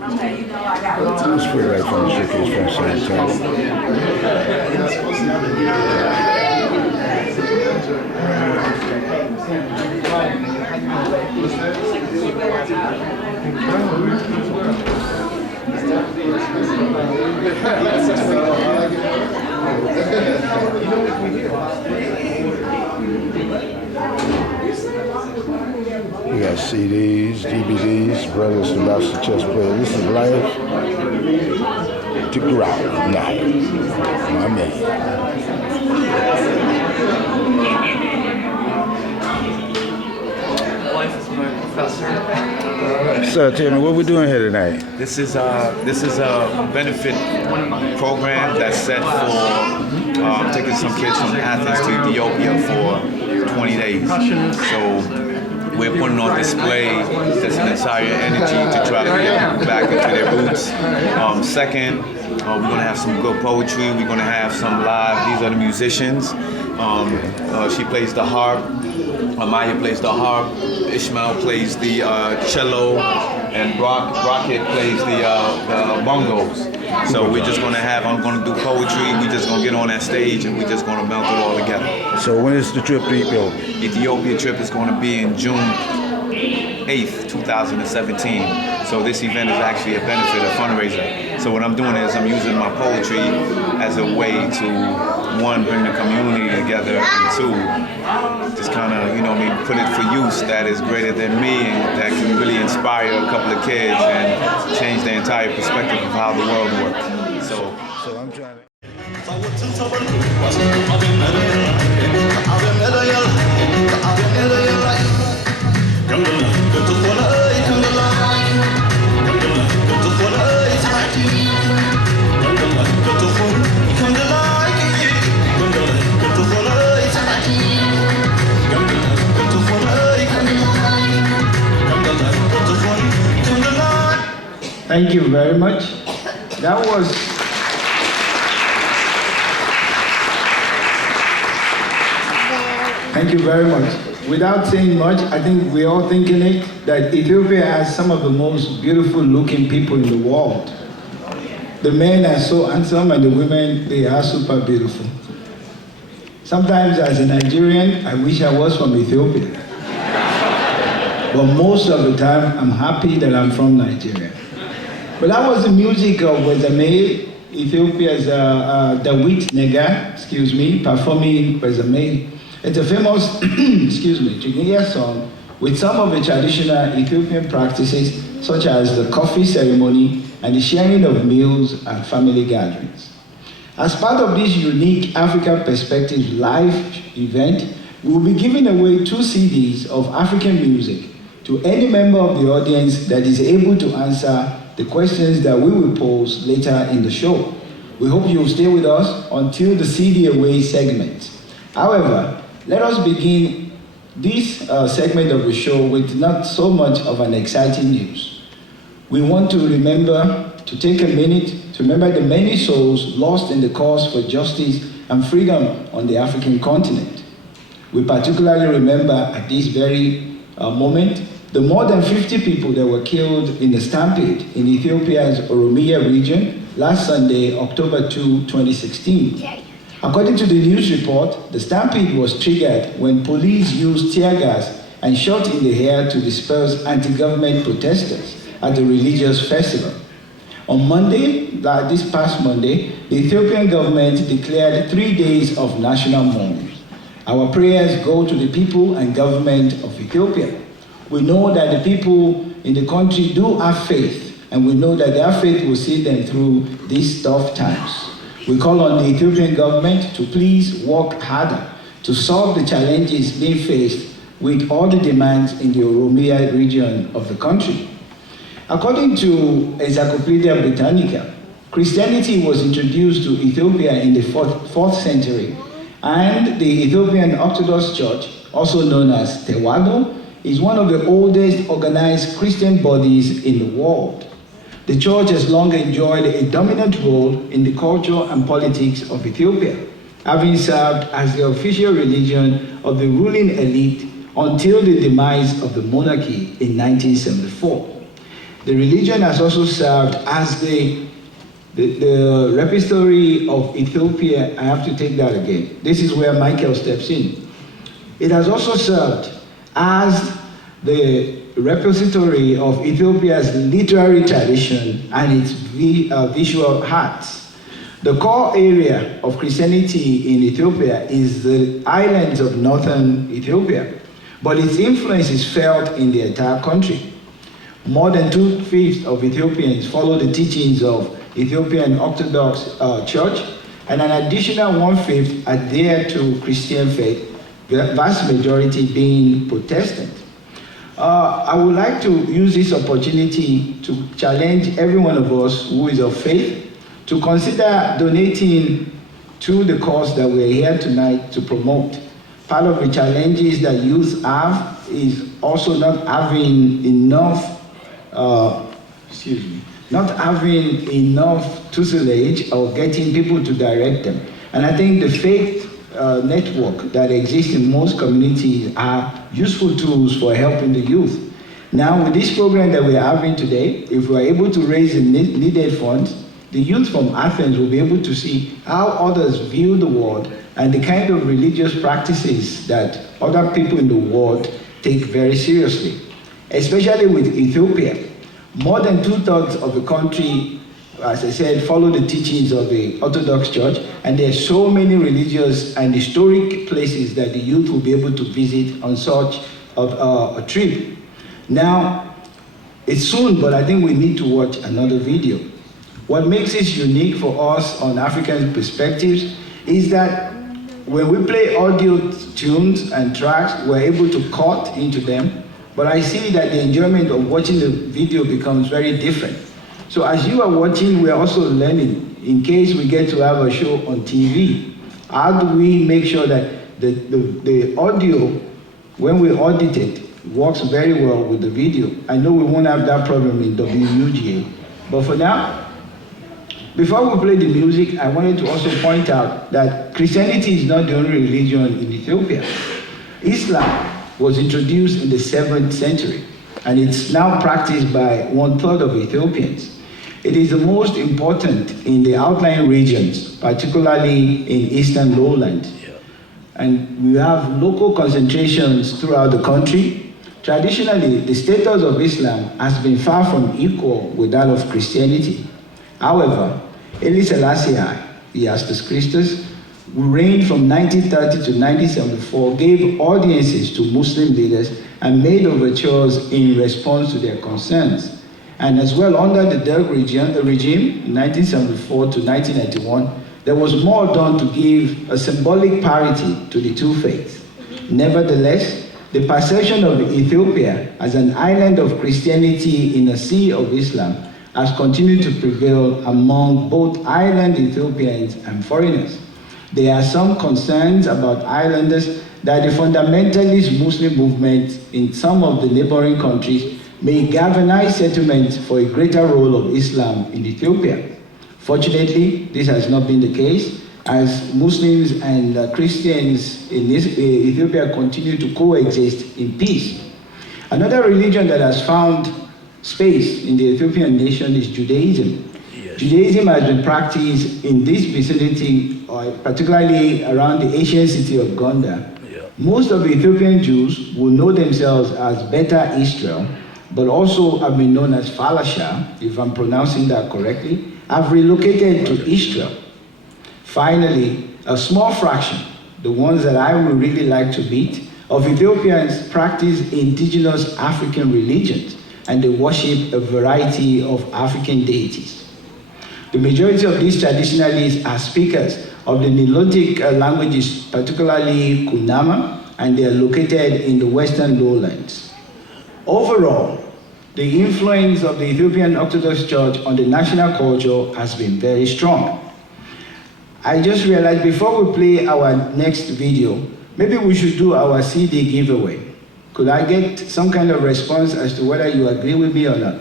Let's put it right from the suitcase from San We got CDs, DVDs, Brothers the Master Chess Player. This is live to Griot now. My man. Life is my professor. So tell me, what we doing here tonight? This is a benefit program that's set for taking some kids from Athens to Ethiopia for 20 days. So we're putting on display this entire energy to try to get them back into their roots. Second, we're going to have some good poetry. We're going to have some live. These are the musicians. She plays the harp. Maya plays the harp. Ishmael plays the cello, and Rocket plays the bongos. So we're just gonna I'm gonna do poetry. We're just gonna get on that stage and we're just gonna melt it all together. So when is the trip to Ethiopia? Ethiopia trip is gonna be in June 8th, 2017. So this event is actually a benefit, a fundraiser. So what I'm doing is I'm using my poetry as a way to, one, bring the community together, and two, just kind of, put it for use that is greater than me and that can really inspire a couple of kids and change their entire perspective of how the world works. So I'm trying to... Thank you very much. That was Thank you very much. Without saying much, I think we're all thinking it, that Ethiopia has some of the most beautiful looking people in the world. The men are so handsome and the women, they are super beautiful. Sometimes as a Nigerian, I wish I was from Ethiopia. But most of the time, I'm happy that I'm from Nigeria. But that was the music of Wezame, Ethiopia's Dawit Nega, performing Wezame. It's a famous, Junior song with some of the traditional Ethiopian practices, such as the coffee ceremony and the sharing of meals at family gatherings. As part of this unique African Perspective live event, we will be giving away 2 CDs of African music to any member of the audience that is able to answer the questions that we will pose later in the show. We hope you will stay with us until the CD away segment. However, let us begin this segment of the show with not so much of an exciting news. We want to take a minute to remember the many souls lost in the cause for justice and freedom on the African continent. We particularly remember at this very moment the more than 50 people that were killed in the stampede in Ethiopia's Oromia region last Sunday, October 2, 2016. According to the news report, the stampede was triggered when police used tear gas and shot in the air to disperse anti-government protesters at the religious festival. On Monday, this past Monday, the Ethiopian government declared 3 days of national mourning. Our prayers go to the people and government of Ethiopia. We know that the people in the country do have faith, and we know that their faith will see them through these tough times. We call on the Ethiopian government to please work harder to solve the challenges being faced with all the demands in the Oromia region of the country. According to Encyclopedia Britannica, Christianity was introduced to Ethiopia in the 4th century, and the Ethiopian Orthodox Church, also known as Tewado, is one of the oldest organized Christian bodies in the world. The church has long enjoyed a dominant role in the culture and politics of Ethiopia, having served as the official religion of the ruling elite until the demise of the monarchy in 1974. The religion has also served as the repository of Ethiopia. I have to take that again. This is where Michael steps in. It has also served as the repository of Ethiopia's literary tradition and its visual arts. The core area of Christianity in Ethiopia is the islands of northern Ethiopia, but its influence is felt in the entire country. More than 2/5 of Ethiopians follow the teachings of Ethiopian Orthodox Church, and an additional 1/5 adhere to Christian faith, the vast majority being Protestant. I would like to use this opportunity to challenge every one of us who is of faith to consider donating to the cause that we're here tonight to promote. Part of the challenges that youth have is also not having enough not having enough tutelage or getting people to direct them. And I think the faith network that exists in most communities are useful tools for helping the youth. Now, with this program that we're having today, if we're able to raise the needed funds, the youth from Athens will be able to see how others view the world and the kind of religious practices that other people in the world take very seriously. Especially with Ethiopia. More than 2/3 of the country, as I said, follow the teachings of the Orthodox Church, and there are so many religious and historic places that the youth will be able to visit on such a trip. Now, it's soon, but I think we need to watch another video. What makes it unique for us on African Perspectives is that when we play audio tunes and tracks, we're able to cut into them. But I see that the enjoyment of watching the video becomes very different. So as you are watching, we are also learning. In case we get to have a show on TV, how do we make sure that the audio, when we audit it, works very well with the video? I know we won't have that problem in WUGA. But for now, before we play the music, I wanted to also point out that Christianity is not the only religion in Ethiopia. Islam was introduced in the 7th century, and it's now practiced by 1/3 of Ethiopians. It is the most important in the outlying regions, particularly in eastern lowland. And we have local concentrations throughout the country. Traditionally, the status of Islam has been far from equal with that of Christianity. However, Haile Selassie, Jesus Christus, who reigned from 1930 to 1974, gave audiences to Muslim leaders and made overtures in response to their concerns. And as well, under the Derg regime in 1974 to 1991, there was more done to give a symbolic parity to the two faiths. Nevertheless, the perception of Ethiopia as an island of Christianity in a sea of Islam has continued to prevail among both island Ethiopians and foreigners. There are some concerns about islanders that the fundamentalist Muslim movement in some of the neighboring countries may galvanize settlements for a greater role of Islam in Ethiopia. Fortunately, this has not been the case, as Muslims and Christians in Ethiopia continue to coexist in peace. Another religion that has found space in the Ethiopian nation is Judaism. Judaism has been practiced in this vicinity, particularly around the ancient city of Gondar. Most of the Ethiopian Jews will know themselves as Beta Israel, but also have been known as Falasha, if I'm pronouncing that correctly, have relocated to Israel. Finally, a small fraction, the ones that I would really like to beat, of Ethiopians practice indigenous African religions, and they worship a variety of African deities. The majority of these traditionalists are speakers of the Nilotic languages, particularly Kunama, and they are located in the western lowlands. Overall, the influence of the Ethiopian Orthodox Church on the national culture has been very strong. I just realized before we play our next video, maybe we should do our CD giveaway. Could I get some kind of response as to whether you agree with me or not?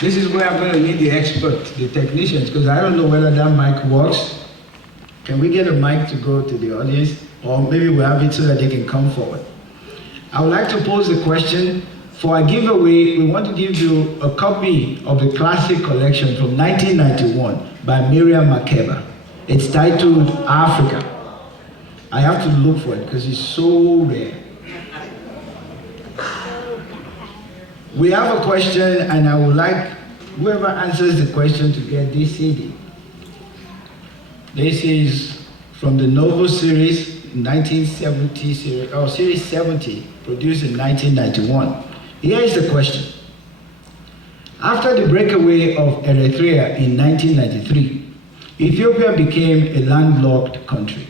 This is where I'm going to need the expert, the technicians, because I don't know whether that mic works. Can we get a mic to go to the audience? or maybe we have it so that they can come forward. I would like to pose the question. For our giveaway, we want to give you a copy of the classic collection from 1991 by Miriam Makeba. It's titled Africa. I have to look for it because it's so rare. We have a question, and I would like whoever answers the question to get this CD. This is from the Novo series, 1970 series, or series 70, produced in 1991. Here is the question. After the breakaway of Eritrea in 1993, Ethiopia became a landlocked country.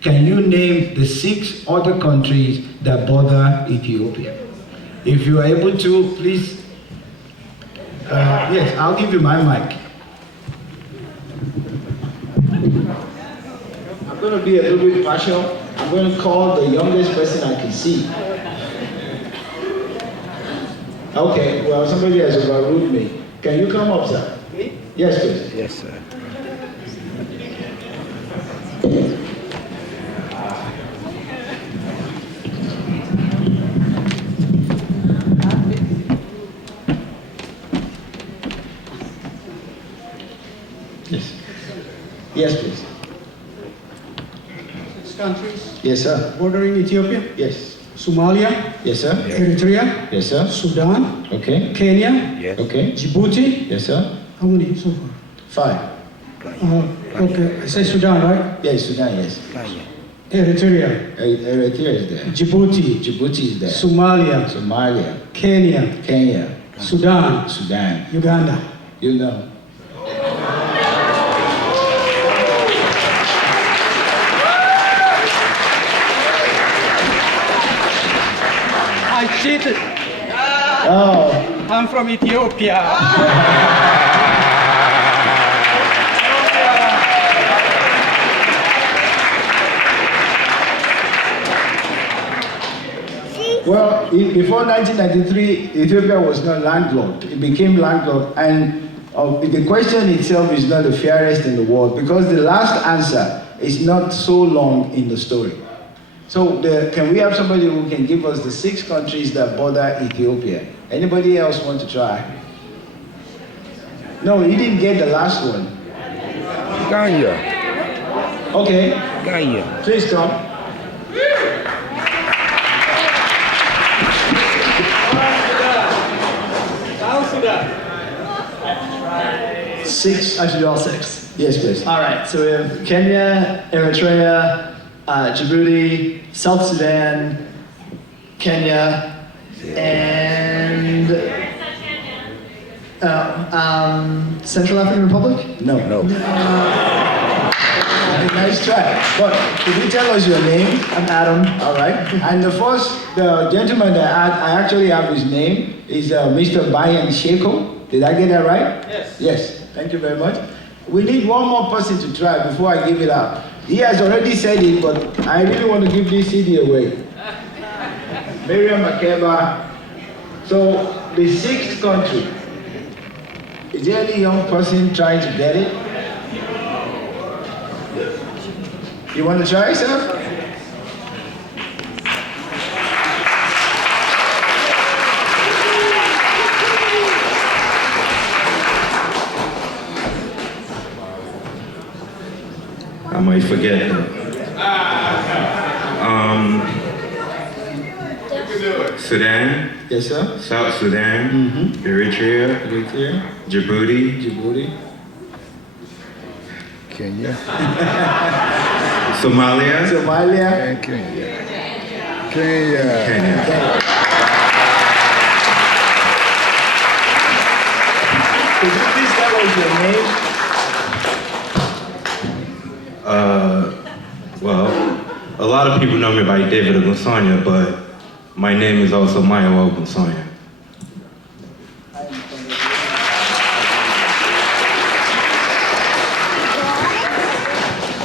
Can you name the 6 other countries that border Ethiopia? If you are able to, please. Yes, I'll give you my mic. I'm going to be a little bit partial. I'm going to call the youngest person I can see. Okay, well, somebody has overruled me. Can you come up, sir? Me? Yes, please. Yes, sir. Yes. Yes, please. 6 countries Yes, sir. bordering Ethiopia: Yes. Somalia, Yes, sir. Eritrea, Yes, sir. Sudan, Okay. Kenya, Yes. Okay. Djibouti. Yes, sir. How many so far? 5. Okay, I say Sudan, right? Yes, Sudan, yes. Eritrea, Eritrea is there. Djibouti, Djibouti is there. Somalia, Somalia, Kenya, Kenya, Sudan, Sudan. Uganda. You know. I cheated. Oh, I'm from Ethiopia. well, before 1993, Ethiopia was not landlocked. It became landlocked, and the question itself is not the fairest in the world because the last answer is not so long in the story. So can we have somebody who can give us the 6 countries that border Ethiopia? Anybody else want to try? No, he didn't get the last one. Ghana. Okay, Ghana. please come. South Sudan. 6. I should do all 6. Yes, please. All right, so we have Kenya, Eritrea, Djibouti, South Sudan, Kenya, and Central African Republic? No. No. Nice try. But could you tell us your name? I'm Adam. All right. And the gentleman that I actually have his name is Mr. Bayan Sheko. Did I get that right? Yes. Yes. Thank you very much. We need one more person to try before I give it out. He has already said it, but I really want to give this CD away. Miriam Makeba. So the 6th country. Is there any young person trying to get it? You want to try, sir? I might forget them. Sudan, Yes, sir. South Sudan, Eritrea, Djibouti, Kenya. Somalia, Somalia. And Kenya. Kenya. Kenya. Could you please tell us your name? Well, a lot of people know me by David Ogunsanya, but my name is also Maya Ogunsanya.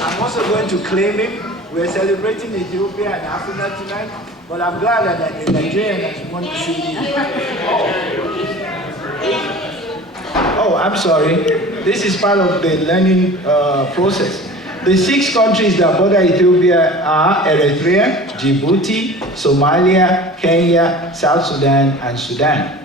I'm also going to claim him. We're celebrating Ethiopia and Africa tonight, but I'm glad that the Nigerian has won the CD. Oh, I'm sorry. This is part of the learning process. The 6 countries that border Ethiopia are Eritrea, Djibouti, Somalia, Kenya, South Sudan, and Sudan.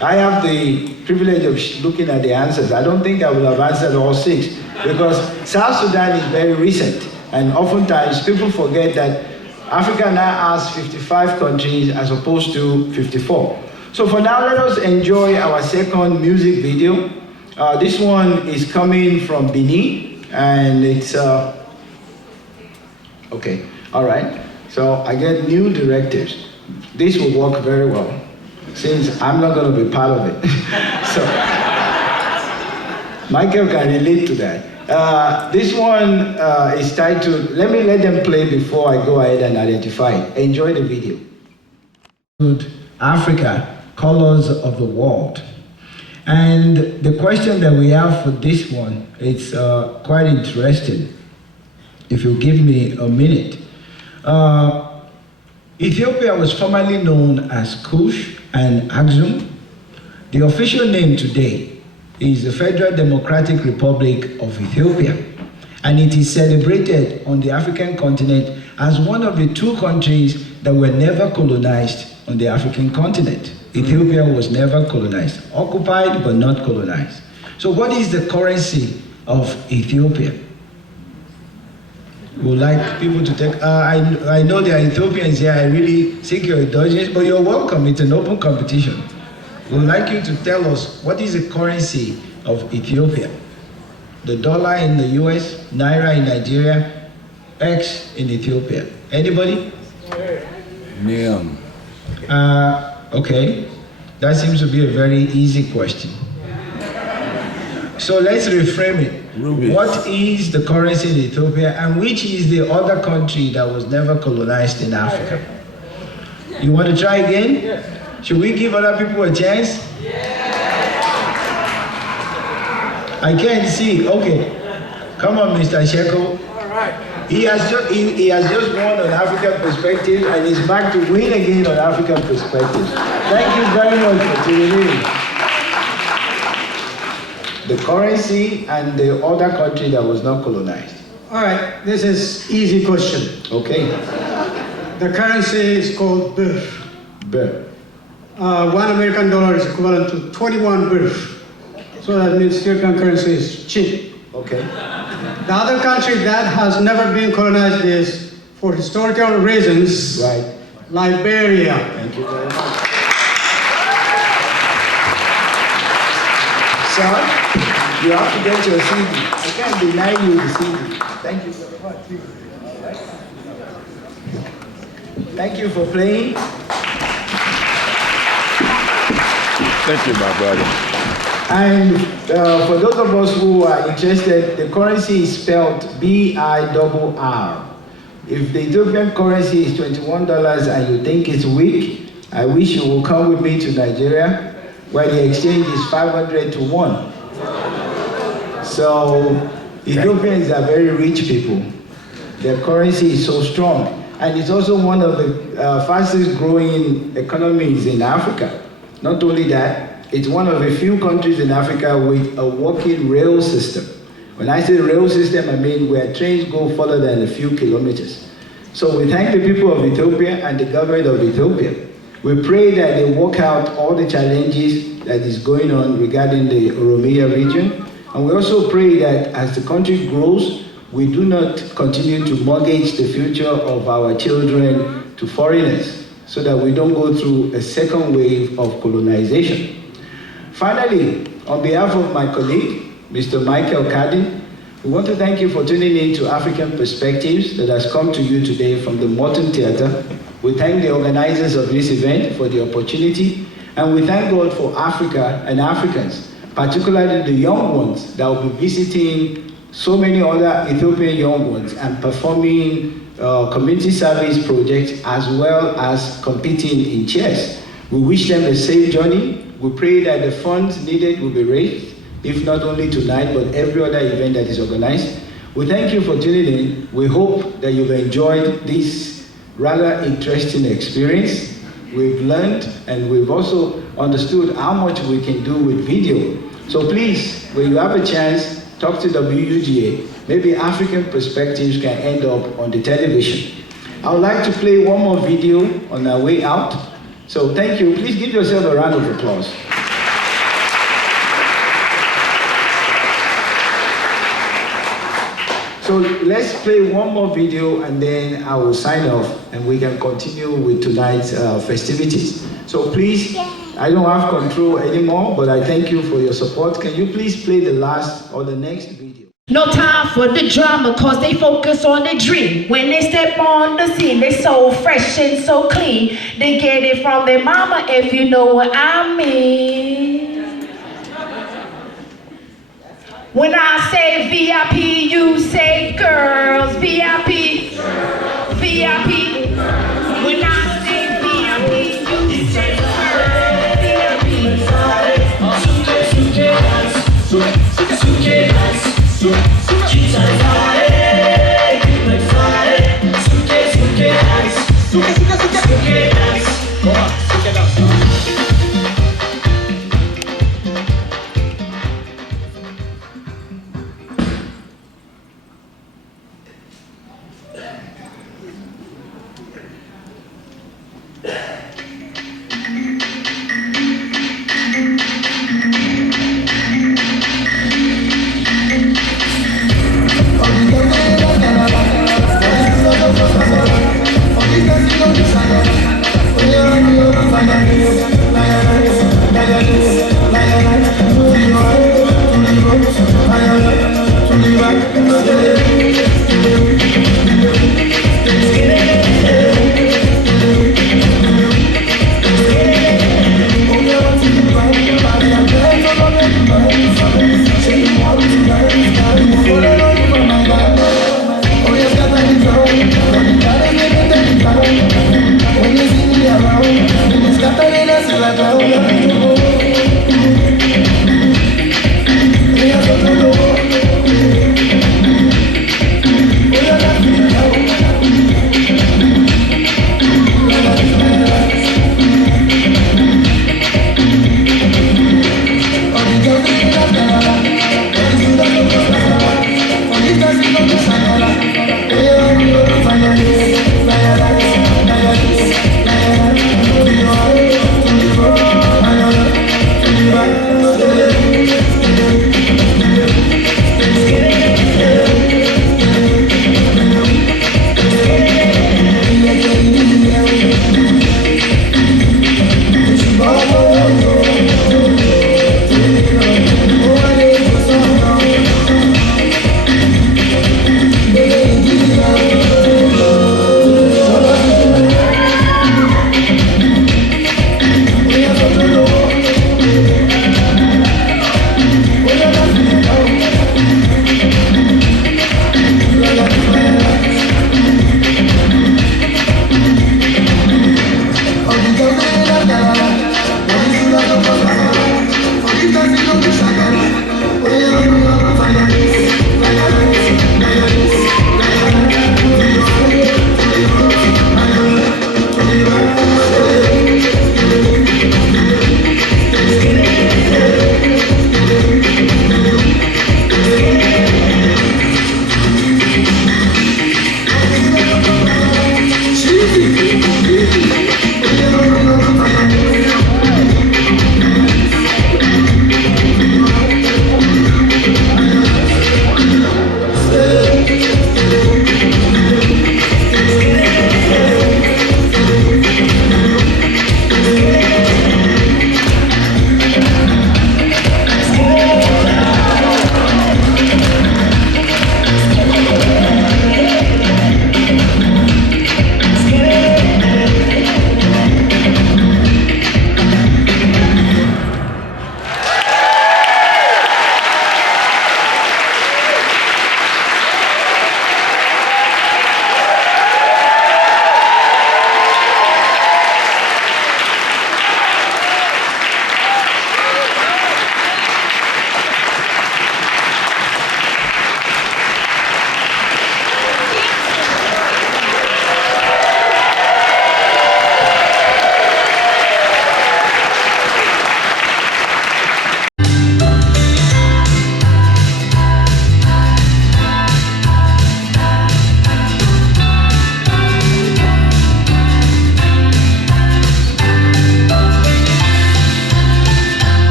I have the privilege of looking at the answers. I don't think I will have answered all 6 because South Sudan is very recent, and oftentimes people forget that Africa now has 55 countries as opposed to 54. So for now, let us enjoy our second music video. This one is coming from Benin, and it's, okay, all right. So I get new directives. This will work very well, since I'm not going to be part of it. So Michael can relate to that. This one is titled, let them play before I go ahead and identify it. Enjoy the video. Africa, Colors of the World. And the question that we have for this one, it's quite interesting. If you give me a minute. Ethiopia was formerly known as Kush and Axum. The official name today is the Federal Democratic Republic of Ethiopia, and it is celebrated on the African continent as one of the 2 countries that were never colonized on the African continent. Ethiopia was never colonized, occupied but not colonized. So what is the currency of Ethiopia? We would like people to take, I know there are Ethiopians here, I really seek your indulgence, but you're welcome, it's an open competition. We would like you to tell us what is the currency of Ethiopia? The dollar in the US, Naira in Nigeria, X in Ethiopia. Anybody? Niam. Okay, that seems to be a very easy question. So let's reframe it. Ruby. What is the currency in Ethiopia, and which is the other country that was never colonized in Africa? You want to try again? Yes. Should we give other people a chance? Yeah. I can't see. Okay. Come on, Mr. Sheko. All right. He has just won on African Perspective and is back to win again on African Perspective. Thank you very much for tuning in. The currency and the other country that was not colonized. All right, this is easy question. Okay. The currency is called birr. Birr. $1 American is equivalent to 21 birr. So that means Ethiopian currency is cheap. Okay. The other country that has never been colonized is, for historical reasons, Right. Liberia. Thank you very much. Sir, you have to get your CD. I can't deny you the CD. Thank you very much. All right. Thank you for playing. Thank you, my brother. And for those of us who are interested, the currency is spelled BIRR. If the Ethiopian currency is $21 and you think it's weak, I wish you will come with me to Nigeria, where the exchange is 500 to 1. So Ethiopians are very rich people. Their currency is so strong. And it's also one of the fastest growing economies in Africa. Not only that, it's one of the few countries in Africa with a working rail system. When I say rail system, I mean where trains go further than a few kilometers. So we thank the people of Ethiopia and the government of Ethiopia. We pray that they work out all the challenges that is going on regarding the Oromia region. And we also pray that as the country grows, we do not continue to mortgage the future of our children to foreigners, so that we don't go through a second wave of colonization. Finally, on behalf of my colleague, Mr. Michael Caddy, we want to thank you for tuning in to African Perspectives that has come to you today from the Morton Theatre. We thank the organizers of this event for the opportunity, and we thank God for Africa and Africans, particularly the young ones that will be visiting so many other Ethiopian young ones and performing community service projects as well as competing in chess. We wish them a safe journey. We pray that the funds needed will be raised, if not only tonight, but every other event that is organized. We thank you for tuning in. We hope that you've enjoyed this rather interesting experience. We've learned and we've also understood how much we can do with video. So please, when you have a chance, talk to WUGA. Maybe African perspectives can end up on the television. I would like to play one more video on our way out. So thank you. Please give yourself a round of applause. So let's play one more video and then I will sign off and we can continue with tonight's festivities. So please, I don't have control anymore, but I thank you for your support. Can you please play the last or the next video? No time for the drama, cause they focus on the dream. When they step on the scene, they so fresh and so clean. They get it from their mama, if you know what I mean. When I say VIP, you say girls. VIP, VIP. When I say VIP, you say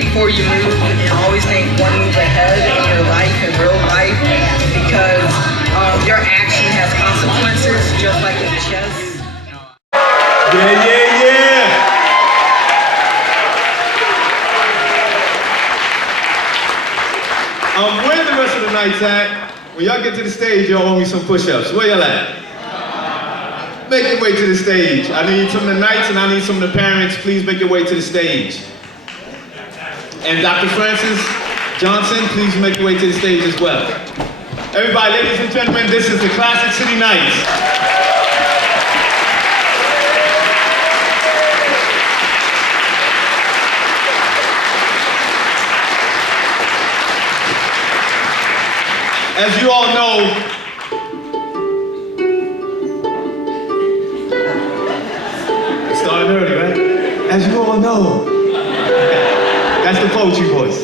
before you move, and always think one move ahead in your life, in real life, because your action has consequences, just like in chess. Yeah, yeah, yeah. Where the rest of the nights at? When y'all get to the stage, y'all owe me some push-ups. Where y'all at? Make your way to the stage. I need some of the knights and I need some of the parents. Please make your way to the stage. And Dr. Francis Johnson, please make your way to the stage as well. Everybody, ladies and gentlemen, this is the Classic City Nights. As you all know, it started early, right? As you all know, that's the poetry voice.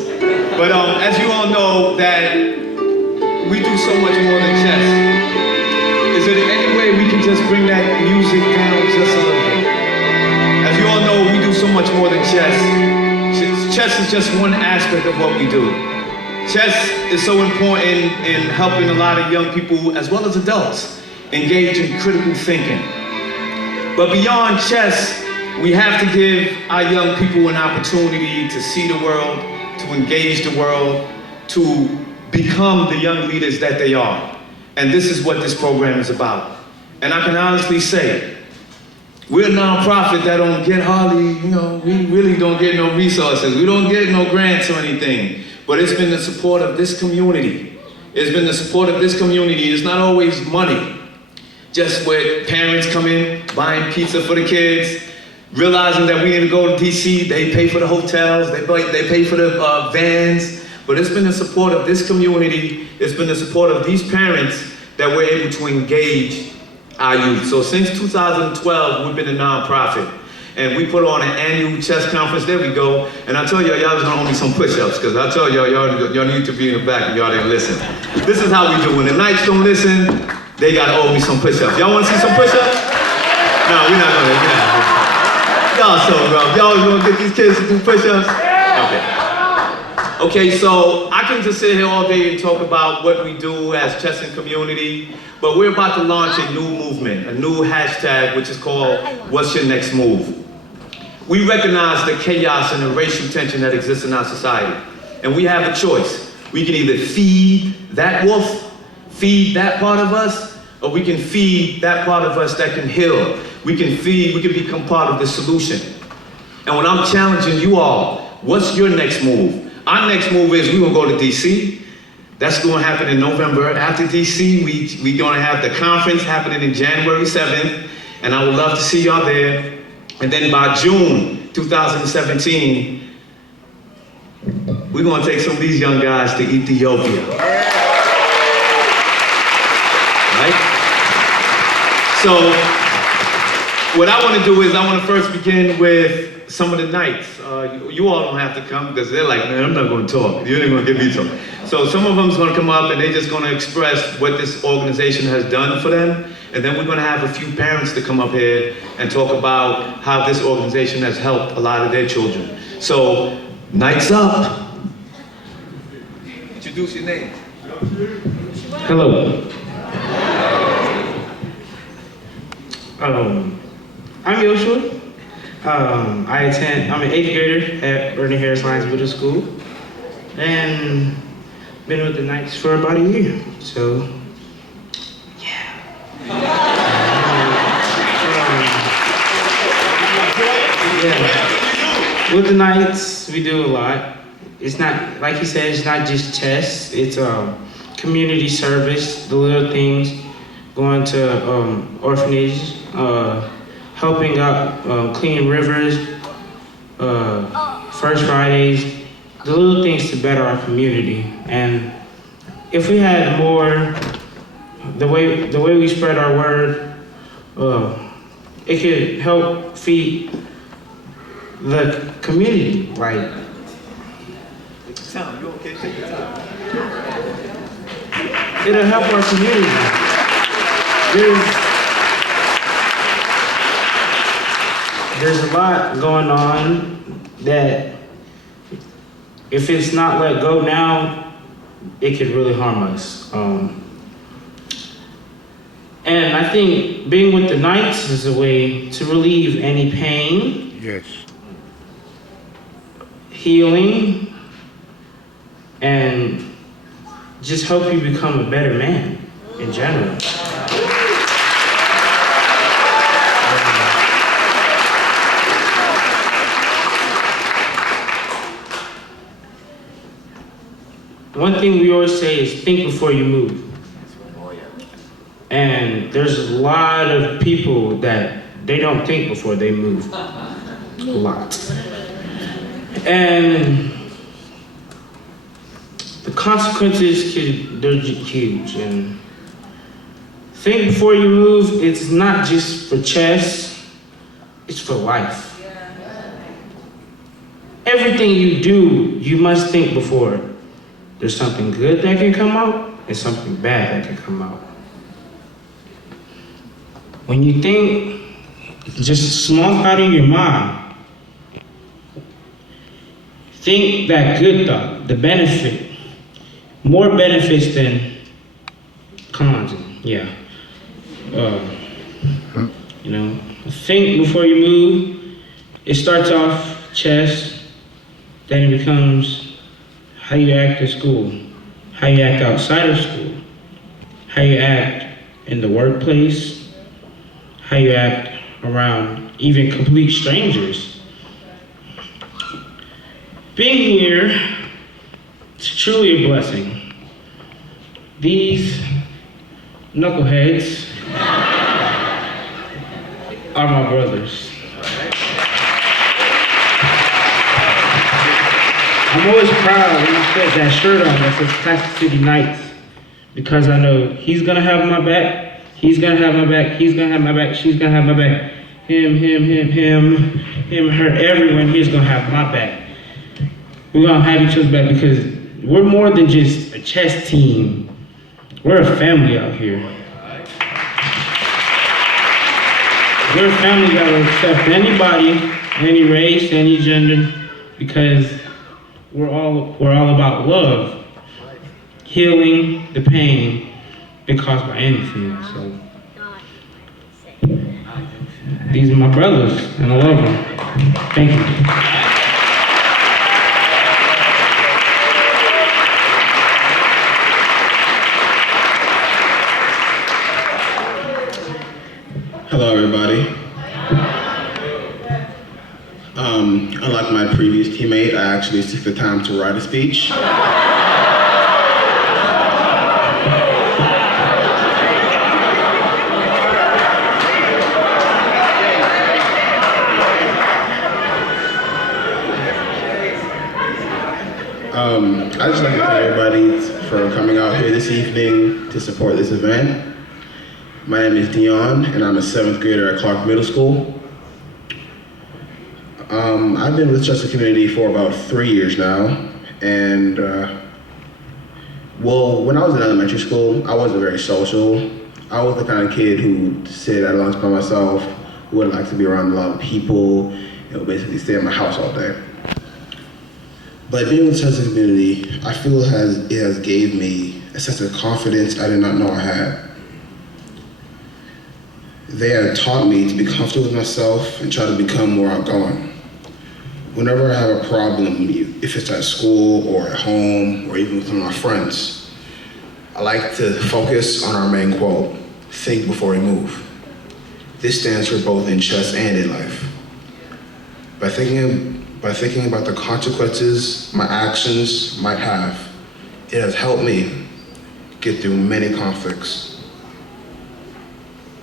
But as you all know, that we do so much more than chess. Is there any way we can just bring that music down just a little bit? As you all know, we do so much more than chess. Chess is just one aspect of what we do. Chess is so important in helping a lot of young people, as well as adults, engage in critical thinking. But beyond chess, we have to give our young people an opportunity to see the world, to engage the world, to become the young leaders that they are. And this is what this program is about. And I can honestly say, we're a nonprofit that don't get hardly, we really don't get no resources. We don't get no grants or anything. But it's been the support of this community. It's been the support of this community. It's not always money. Just where parents come in, buying pizza for the kids, realizing that we need to go to DC, they pay for the hotels, they pay for the vans. But it's been the support of this community. It's been the support of these parents that we're able to engage our youth. So since 2012, we've been a nonprofit. And we put on an annual chess conference. There we go. And I tell y'all was gonna owe me some push-ups, because I tell y'all need to be in the back and y'all didn't listen. This is how we do. When the knights don't listen, they gotta owe me some push-ups. Y'all wanna see some push-ups? No, we're not gonna. Y'all so rough. Y'all gonna get these kids to do push-ups? Okay, so I can just sit here all day and talk about what we do as chess and community, but we're about to launch a new movement, a new hashtag, which is called What's Your Next Move? We recognize the chaos and the racial tension that exists in our society, and we have a choice. We can either feed that wolf, feed that part of us, or we can feed that part of us that can heal. We can become part of the solution. And when I'm challenging you all, what's your next move? Our next move is we're gonna go to DC. That's gonna happen in November. After DC, we're gonna have the conference happening in January 7th, and I would love to see y'all there. And then by June 2017, we're gonna take some of these young guys to Ethiopia. Right? So, what I wanna do is I wanna first begin with some of the knights. You all don't have to come, because they're like, man, I'm not gonna talk. You ain't gonna get me to talk. So some of them's gonna come up and they're just gonna express what this organization has done for them. And then we're gonna have a few parents to come up here and talk about how this organization has helped a lot of their children. So, knights up. Introduce your name. Hello. I'm Joshua. I'm an 8th grader at Vernon Harris Lyons Middle School, and been with the Knights for about a year. So, yeah. With the Knights, we do a lot. It's not, like he said, it's not just chess. It's community service, the little things, going to orphanages, helping out clean rivers, First Fridays, the little things to better our community. And if we had more, the way we spread our word, it could help feed the community. Like, Tom, you okay? Take your time. it'll help our community. There's a lot going on that if it's not let go now, it could really harm us. And I think being with the Knights is a way to relieve any pain, Yes. healing, and just help you become a better man in general. One thing we always say is think before you move. And there's a lot of people that they don't think before they move. A lot. And the consequences they're huge. And think before you move, it's not just for chess, it's for life. Everything you do, you must think before. There's something good that can come out and something bad that can come out. When you think, just small out of your mind, think that good thought, the benefit, more benefits than cons, yeah. You know, think before you move. It starts off chess, then it becomes how you act at school, how you act outside of school, how you act in the workplace, how you act around even complete strangers. Being here is truly a blessing. These knuckleheads are my brothers. I'm always proud when I put that shirt on that says Classic City Knights, because I know he's gonna have my back. He's gonna have my back, he's gonna have my back, she's gonna have my back. Him, her, everyone here's gonna have my back. We're gonna have each other's back because we're more than just a chess team. We're a family out here. We're a family that will accept anybody, any race, any gender, because we're all about love, healing the pain caused by anything. So these are my brothers, and I love them. Thank you. Hello, everybody. Unlike my previous teammate, I actually took the time to write a speech. I'd just like to thank everybody for coming out here this evening to support this event. My name is Dion, and I'm a 7th grader at Clark Middle School. I've been with Chester Community for about 3 years now, and well, when I was in elementary school, I wasn't very social. I was the kind of kid who would sit at lunch by myself, who wouldn't like to be around a lot of people, and would basically stay in my house all day. But being with Chester Community, I feel it has gave me a sense of confidence I did not know I had. They have taught me to be comfortable with myself and try to become more outgoing. Whenever I have a problem, if it's at school or at home or even with my friends, I like to focus on our main quote, think before you move. This stands for both in chess and in life. By thinking about the consequences my actions might have, it has helped me get through many conflicts.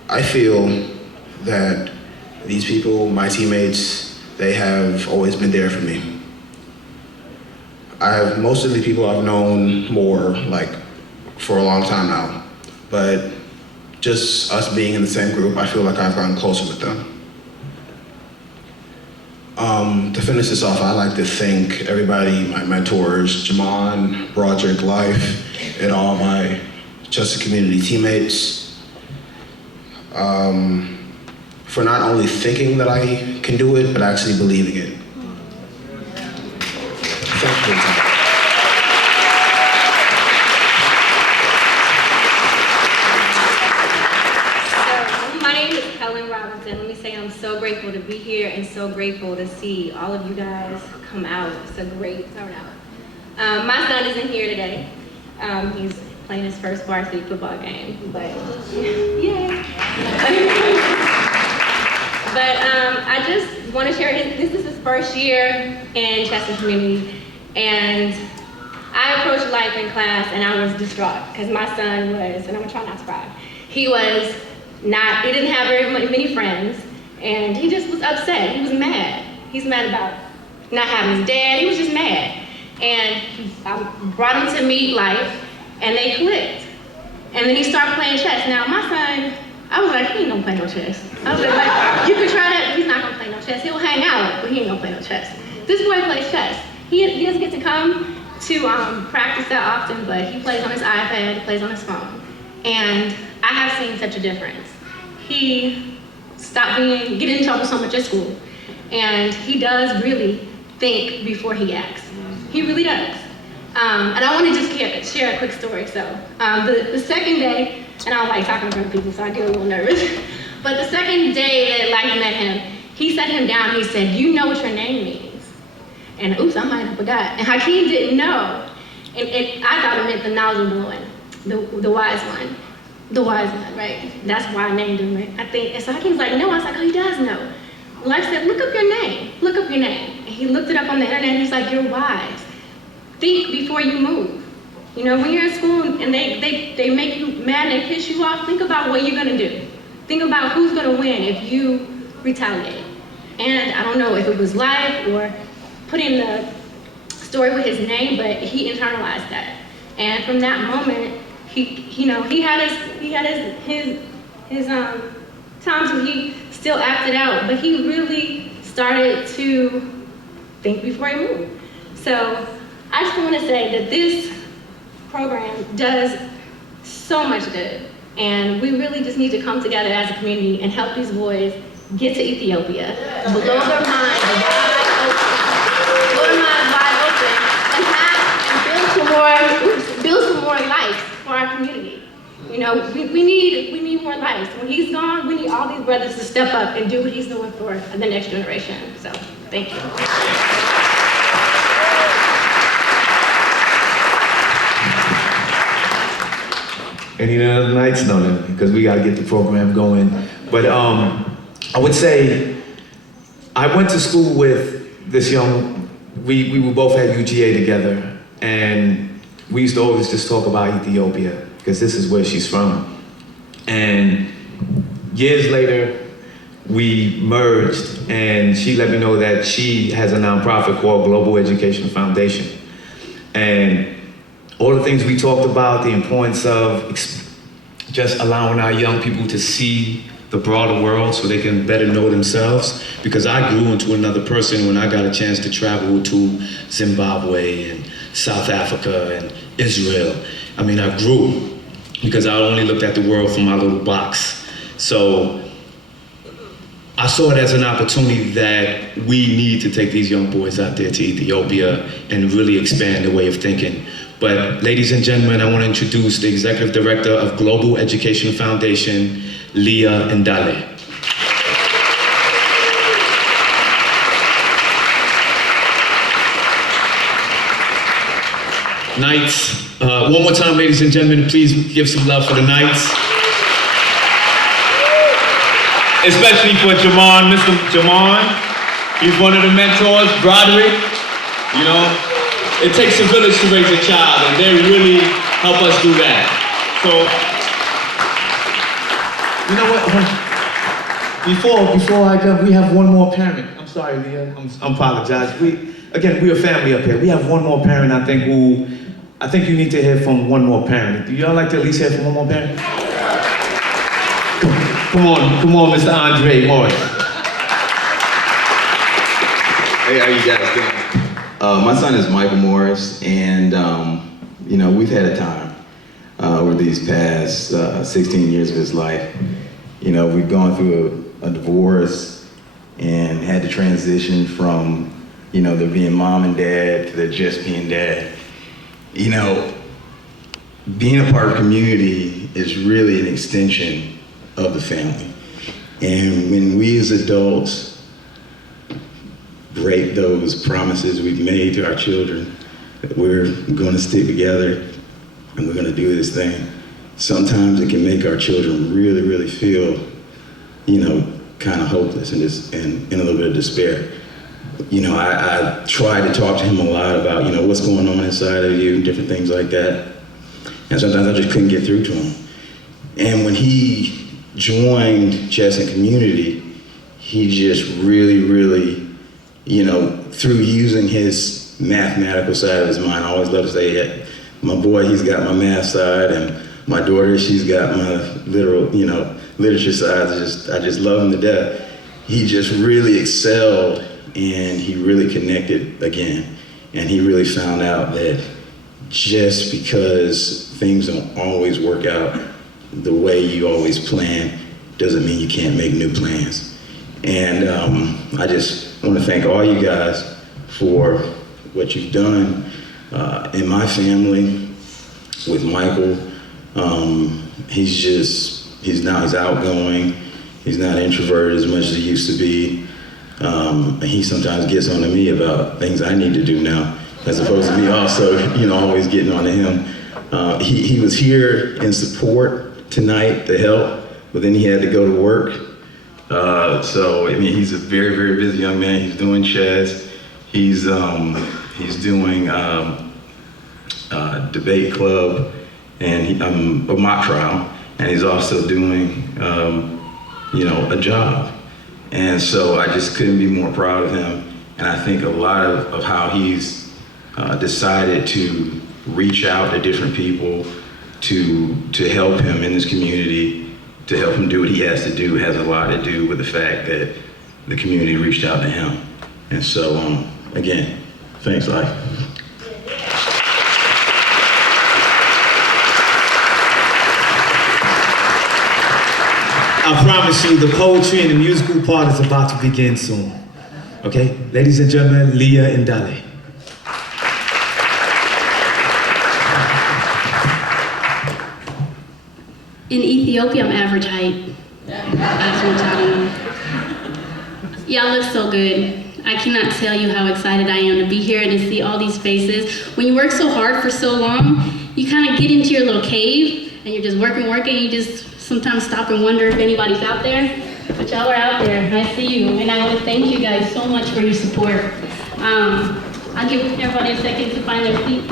I feel that these people, my teammates, they have always been there for me. Most of the people I've known more for a long time now, but just us being in the same group, I feel like I've gotten closer with them. To finish this off, I'd like to thank everybody, my mentors, Jamon, Broderick, Life, and all my Chester Community teammates, for not only thinking that I can do it, but actually believing it. Thank you. for your time. My name is Helen Robinson. Let me say I'm so grateful to be here and so grateful to see all of you guys come out. It's a great turnout. My son isn't here today. He's playing his first varsity football game, but yeah. But I just want to share this is his first year in Chester Community, and I approached life in class and I was distraught because my son was, and I'm gonna try not to cry, he didn't have very many friends, and he just was upset. He was mad. He's mad about not having his dad. He was just mad. And I brought him to meet life, and they clicked. And then he started playing chess. Now, my son, I was like, he ain't gonna play no chess. I was like, you can try that, but he's not gonna play no chess. He'll hang out, but he ain't gonna play no chess. This boy plays chess. He doesn't get to come to practice that often, but he plays on his iPad, he plays on his phone. And I have seen such a difference. He stopped getting in trouble so much at school. And he does really think before he acts. He really does. And I want to just share a quick story. So the second day, and I don't like talking in front of people, so I get a little nervous. But the second day that Life met him, he sat him down and he said, "You know what your name means?" And oops, I might have forgot. And Hakeem didn't know. And I thought it meant the knowledgeable one, the wise one. The wise one, right? That's why I named him, right? I think, and so Hakeem's like, no. I was like, oh, he does know. Life said, look up your name. Look up your name. And he looked it up on the internet and he's like, you're wise. Think before you move. You know, when you're in school and they make you mad and they piss you off, think about what you're gonna do. Think about who's gonna win if you retaliate. And I don't know if it was Life or putting the story with his name, but he internalized that. And from that moment, he had his times when he still acted out, but he really started to think before he moved. So I just want to say that this program does so much good, and we really just need to come together as a community and help these boys get to Ethiopia, blow their minds wide open, and build some more life for our community. You know, we need more lives. When he's gone, we need all these brothers to step up and do what he's doing for the next generation. So, thank you. Any other nights? No, because we got to get the program going. But I would say I went to school with this young, we both had UGA together, and we used to always just talk about Ethiopia, because this is where she's from. And years later, we merged, and she let me know that she has a nonprofit called Global Education Foundation. And all the things we talked about, the importance of just allowing our young people to see the broader world so they can better know themselves. Because I grew into another person when I got a chance to travel to Zimbabwe and South Africa and Israel. I mean, I grew because I only looked at the world from my little box. So I saw it as an opportunity that we need to take these young boys out there to Ethiopia and really expand their way of thinking. But ladies and gentlemen, I want to introduce the Executive Director of Global Education Foundation, Leah Ndale. Knights, one more time, ladies and gentlemen, please give some love for the Knights. Especially for Jamon, Mr. Jamon. He's one of the mentors, Broderick. You know, it takes a village to raise a child, and they really help us do that. So, you know what? Before I go, we have one more parent. I'm sorry, Leah. I apologize. We're a family up here. We have one more parent, I think you need to hear from one more parent. Do y'all like to at least hear from one more parent? Come on, Mr. Andre Morris. Hey, how you guys doing? My son is Michael Morris, and we've had a time over these past 16 years of his life. You know, we've gone through a divorce and had to transition from you know, they're being mom and dad to they're just being dad. You know, being a part of community is really an extension of the family. And when we as adults break those promises we've made to our children, that we're going to stick together and we're going to do this thing, sometimes it can make our children really, really feel, you know, kind of hopeless and in a little bit of despair. You know, I try to talk to him a lot about, you know, what's going on inside of you, different things like that. And sometimes I just couldn't get through to him. And when he joined Chess and Community, he just really, really, you know, through using his mathematical side of his mind, I always love to say, yeah, my boy, he's got my math side, and my daughter, she's got my literal, you know, literature side. I just love him to death. He just really excelled, and he really connected again. And he really found out that just because things don't always work out the way you always plan doesn't mean you can't make new plans. And I just want to thank all you guys for what you've done in my family with Michael. He's outgoing. He's not introverted as much as he used to be. And he sometimes gets on to me about things I need to do now, as opposed to me also, you know, always getting on to him. He was here in support tonight to help, but then he had to go to work. So, I mean, he's a very, very busy young man. He's doing chess. He's doing debate club and a mock trial, and he's also doing, you know, a job. And so I just couldn't be more proud of him. And I think a lot of how he's decided to reach out to different people to help him in this community, to help him do what he has to do, has a lot to do with the fact that the community reached out to him. And so, again, thanks, Life. I promise you, the poetry and the musical part is about to begin soon. Okay? Ladies and gentlemen, Leah and Dale. In Ethiopia, I'm average height. That's what y'all know. Y'all look so good. I cannot tell you how excited I am to be here and to see all these faces. When you work so hard for so long, you kind of get into your little cave and you're just working, you just sometimes stop and wonder if anybody's out there. But y'all are out there, I see you. And I want to thank you guys so much for your support. I'll give everybody a second to find their seat.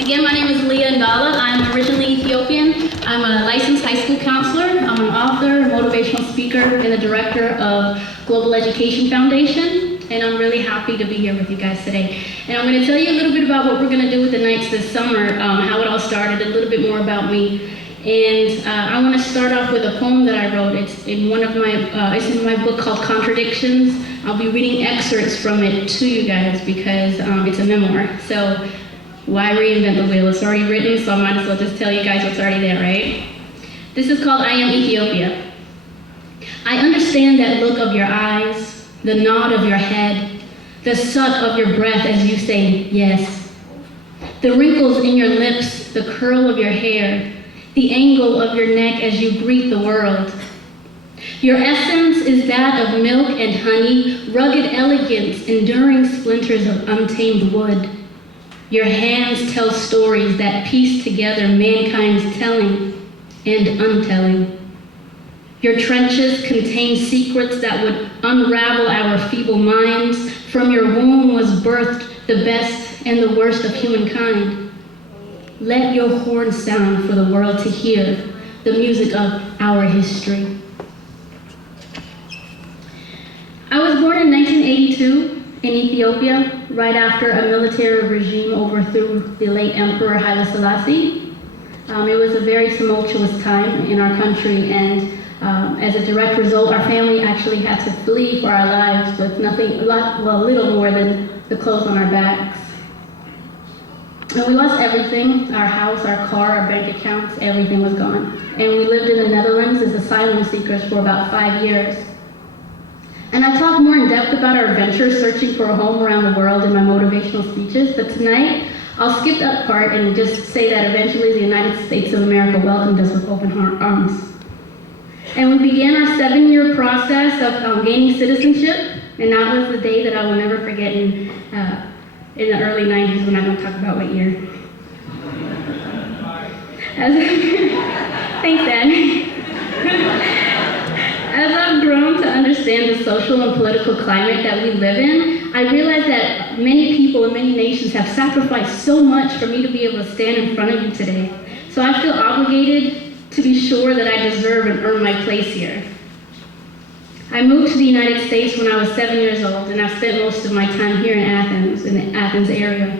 Again, my name is Leah Ndala. I'm originally Ethiopian. I'm a licensed high school counselor. I'm an author, motivational speaker, and the director of Global Education Foundation. And I'm really happy to be here with you guys today. And I'm going to tell you a little bit about what we're going to do with the nights this summer, how it all started, a little bit more about me. And I want to start off with a poem that I wrote. It's in it's in my book called Contradictions. I'll be reading excerpts from it to you guys because it's a memoir. So why reinvent the wheel? It's already written, so I might as well just tell you guys what's already there, right? This is called I Am Ethiopia. I understand that look of your eyes, the nod of your head, the suck of your breath as you say yes, the wrinkles in your lips, the curl of your hair, the angle of your neck as you greet the world. Your essence is that of milk and honey, rugged elegance, enduring splinters of untamed wood. Your hands tell stories that piece together mankind's telling and untelling. Your trenches contain secrets that would unravel our feeble minds. From your womb was birthed the best and the worst of humankind. Let your horn sound for the world to hear the music of our history. I was born in 1982 in Ethiopia, right after a military regime overthrew the late Emperor Haile Selassie. It was a very tumultuous time in our country, and as a direct result, our family actually had to flee for our lives with little more than the clothes on our backs. And we lost everything, our house, our car, our bank accounts, everything was gone. And we lived in the Netherlands as asylum seekers for about 5 years. And I talk more in depth about our adventures searching for a home around the world in my motivational speeches, but tonight I'll skip that part and just say that eventually the United States of America welcomed us with open arms. And we began our 7-year process of gaining citizenship, and that was the day that I will never forget in the early 90s, when I don't talk about what year. Thanks, Dad. As I've grown to understand the social and political climate that we live in, I realize that many people in many nations have sacrificed so much for me to be able to stand in front of you today. So I feel obligated to be sure that I deserve and earn my place here. I moved to the United States when I was 7 years old, and I've spent most of my time here in the Athens area.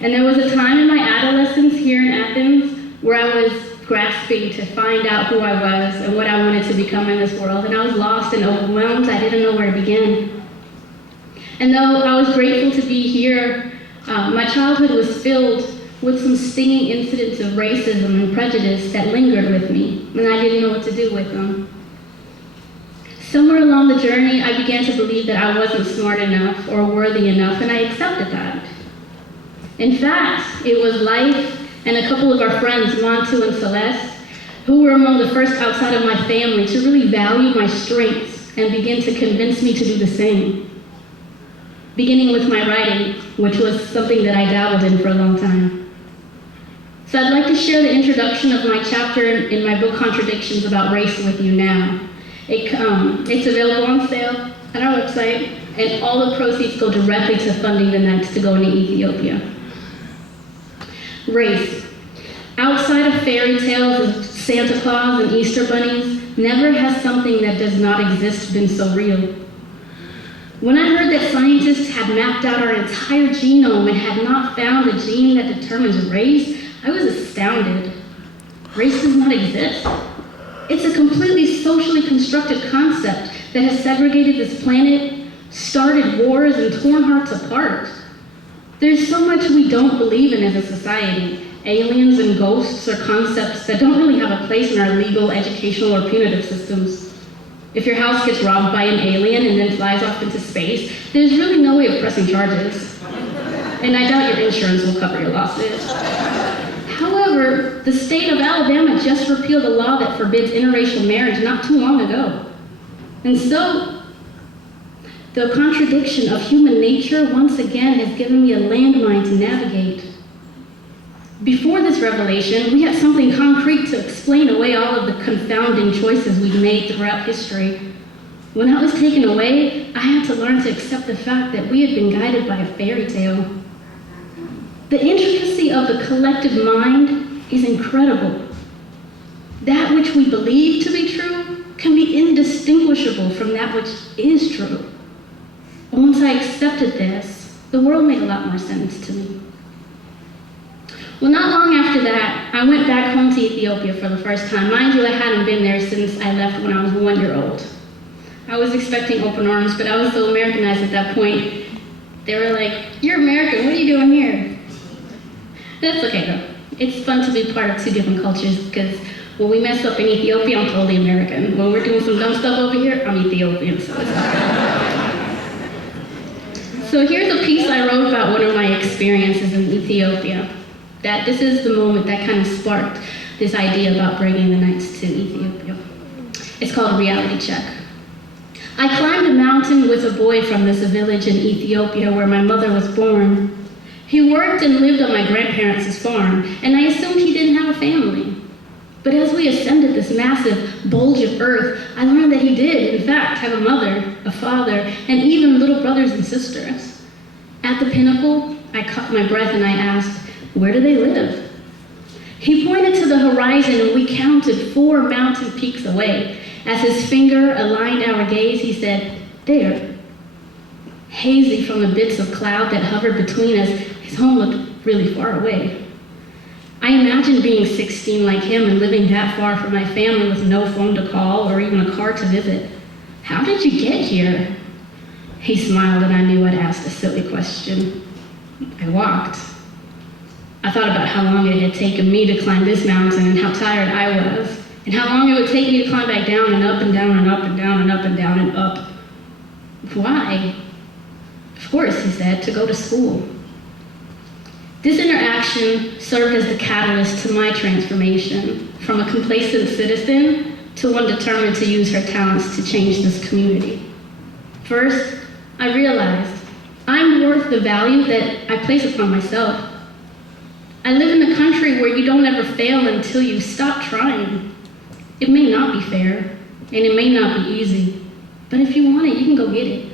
And there was a time in my adolescence here in Athens where I was grasping to find out who I was and what I wanted to become in this world, and I was lost and overwhelmed. I didn't know where to begin. And though I was grateful to be here, my childhood was filled with some stinging incidents of racism and prejudice that lingered with me, and I didn't know what to do with them. Somewhere along the journey, I began to believe that I wasn't smart enough or worthy enough, and I accepted that. In fact, it was life and a couple of our friends, Montu and Celeste, who were among the first outside of my family to really value my strengths and begin to convince me to do the same. Beginning with my writing, which was something that I dabbled in for a long time. So I'd like to share the introduction of my chapter in my book, Contradictions, about race with you now. It's available on sale at our website, and all the proceeds go directly to funding the Knights to go into Ethiopia. Race. Outside of fairy tales of Santa Claus and Easter bunnies, never has something that does not exist been so real. When I heard that scientists had mapped out our entire genome and had not found the gene that determines race, I was astounded. Race does not exist. It's a completely socially constructed concept that has segregated this planet, started wars, and torn hearts apart. There's so much we don't believe in as a society. Aliens and ghosts are concepts that don't really have a place in our legal, educational, or punitive systems. If your house gets robbed by an alien and then flies off into space, there's really no way of pressing charges. And I doubt your insurance will cover your losses. However, the state of Alabama just repealed a law that forbids interracial marriage not too long ago. And so, the contradiction of human nature once again has given me a landmine to navigate. Before this revelation, we had something concrete to explain away all of the confounding choices we've made throughout history. When that was taken away, I had to learn to accept the fact that we had been guided by a fairy tale. The intricacy of the collective mind is incredible. That which we believe to be true can be indistinguishable from that which is true. Once I accepted this, the world made a lot more sense to me. Well, not long after that, I went back home to Ethiopia for the first time. Mind you, I hadn't been there since I left when I was 1 year old. I was expecting open arms, but I was so Americanized at that point. They were like, "You're American, what are you doing here?" That's okay though. It's fun to be part of two different cultures, because when we mess up in Ethiopia, I'm totally American. When we're doing some dumb stuff over here, I'm Ethiopian, so it's okay. So here's a piece I wrote about one of my experiences in Ethiopia. That this is the moment that kind of sparked this idea about bringing the Knights to Ethiopia. It's called Reality Check. I climbed a mountain with a boy from this village in Ethiopia where my mother was born. He worked and lived on my grandparents' farm, and I assumed he didn't have a family. But as we ascended this massive bulge of earth, I learned that he did, in fact, have a mother, a father, and even little brothers and sisters. At the pinnacle, I caught my breath and I asked, "Where do they live?" He pointed to the horizon and we counted 4 mountain peaks away. As his finger aligned our gaze, he said, "There." Hazy from the bits of cloud that hovered between us, his home looked really far away. I imagined being 16 like him and living that far from my family with no phone to call or even a car to visit. "How did you get here?" He smiled and I knew I'd asked a silly question. I walked. I thought about how long it had taken me to climb this mountain and how tired I was, and how long it would take me to climb back down and up and down and up and down and up and down and up. Why? Of course, he said, to go to school. This interaction served as the catalyst to my transformation from a complacent citizen to one determined to use her talents to change this community. First, I realized I'm worth the value that I place upon myself. I live in a country where you don't ever fail until you stop trying. It may not be fair, and it may not be easy, but if you want it, you can go get it.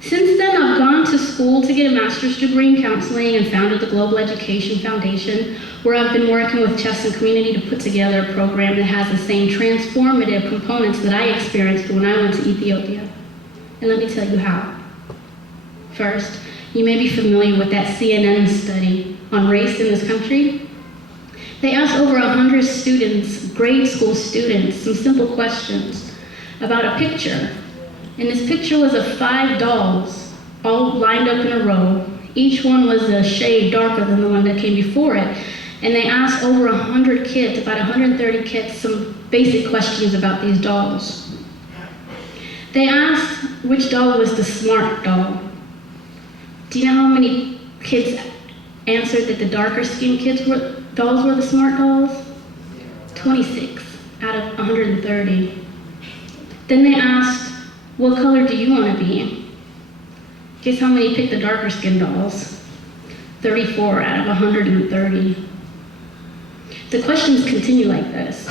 Since then, I've gone to school to get a master's degree in counseling and founded the Global Education Foundation, where I've been working with chess and community to put together a program that has the same transformative components that I experienced when I went to Ethiopia. And let me tell you how. First, you may be familiar with that CNN study on race in this country. They asked over 100 students, grade school students, some simple questions about a picture. And this picture was of 5 dolls, all lined up in a row. Each one was a shade darker than the one that came before it. And they asked over 100 kids, about 130 kids, some basic questions about these dolls. They asked which doll was the smart doll. Do you know how many kids answered that the darker skinned dolls were the smart dolls? 26 out of 130. Then they asked, what color do you want to be? Guess how many picked the darker skinned dolls? 34 out of 130. The questions continue like this.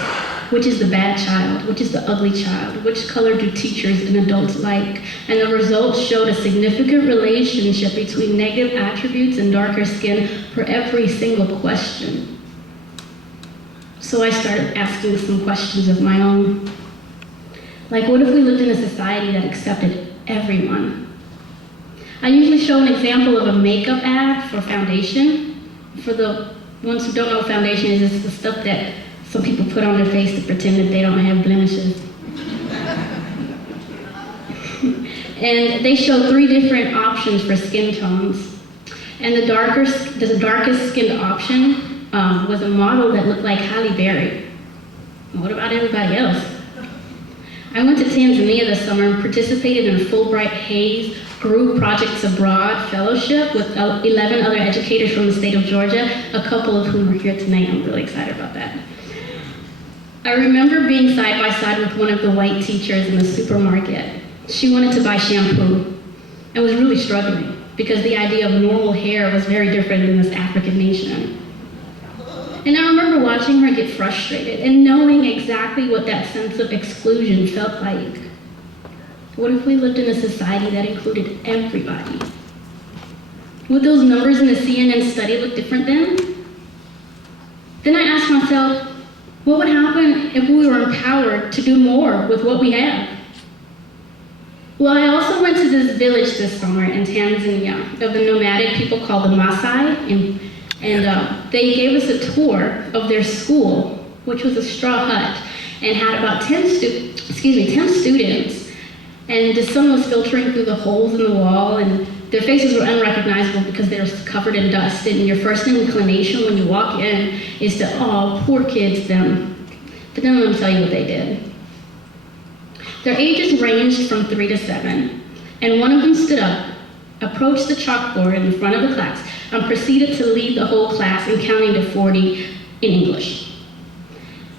Which is the bad child? Which is the ugly child? Which color do teachers and adults like? And the results showed a significant relationship between negative attributes and darker skin for every single question. So I started asking some questions of my own. Like, what if we lived in a society that accepted everyone? I usually show an example of a makeup ad for foundation. For the ones who don't know what foundation is, it's the stuff that some people put on their face to pretend that they don't have blemishes. And they show 3 different options for skin tones. And the darkest skinned option was a model that looked like Halle Berry. What about everybody else? I went to Tanzania this summer and participated in a Fulbright Hayes Group Projects Abroad Fellowship with 11 other educators from the state of Georgia, a couple of whom are here tonight. I'm really excited about that. I remember being side by side with one of the white teachers in the supermarket. She wanted to buy shampoo and was really struggling because the idea of normal hair was very different in this African nation. And I remember watching her get frustrated and knowing exactly what that sense of exclusion felt like. What if we lived in a society that included everybody? Would those numbers in the CNN study look different then? Then I asked myself, what would happen if we were empowered to do more with what we have? Well, I also went to this village this summer in Tanzania of the nomadic people called the Maasai, and they gave us a tour of their school, which was a straw hut, and had about 10 students. And the sun was filtering through the holes in the wall, and their faces were unrecognizable because they were covered in dust, and your first inclination when you walk in is to, oh, poor kids, them. But then let me tell you what they did. Their ages ranged from 3 to 7, and one of them stood up, approached the chalkboard in front of the class, and proceeded to lead the whole class in counting to 40 in English.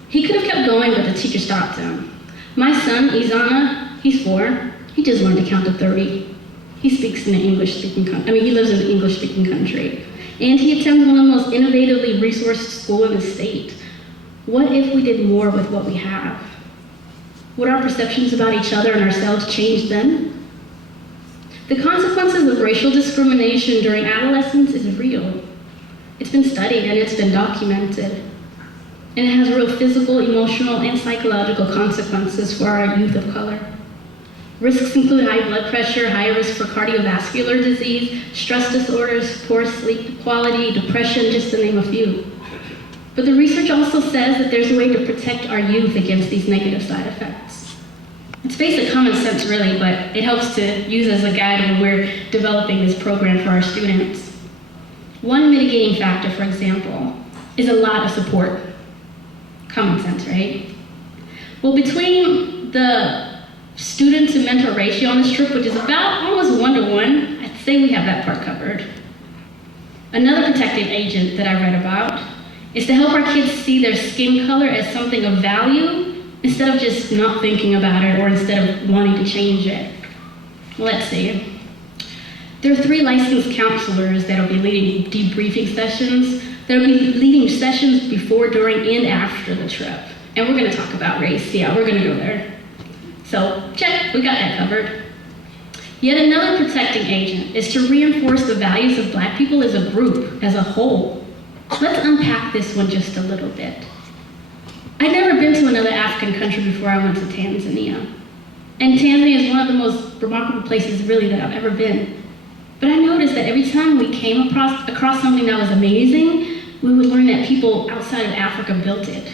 He could have kept going, but the teacher stopped him. My son, Izana, he's 4, he just learned to count to 30. He speaks in an English-speaking country. He lives in an English-speaking country. And he attends one of the most innovatively resourced schools in the state. What if we did more with what we have? Would our perceptions about each other and ourselves change then? The consequences of racial discrimination during adolescence is real. It's been studied and it's been documented. And it has real physical, emotional, and psychological consequences for our youth of color. Risks include high blood pressure, high risk for cardiovascular disease, stress disorders, poor sleep quality, depression, just to name a few. But the research also says that there's a way to protect our youth against these negative side effects. It's basic common sense, really, but it helps to use as a guide when we're developing this program for our students. One mitigating factor, for example, is a lot of support. Common sense, right? Well, between the student to mentor ratio on this trip, which is about almost 1-to-1, I'd say we have that part covered. Another protective agent that I read about is to help our kids see their skin color as something of value instead of just not thinking about it or instead of wanting to change it. Let's see. There are 3 licensed counselors that will be leading debriefing sessions. They'll be leading sessions before, during, and after the trip. And we're going to talk about race. Yeah, we're going to go there. So, check, we got that covered. Yet another protecting agent is to reinforce the values of Black people as a group, as a whole. Let's unpack this one just a little bit. I'd never been to another African country before I went to Tanzania. And Tanzania is one of the most remarkable places really that I've ever been. But I noticed that every time we came across something that was amazing, we would learn that people outside of Africa built it.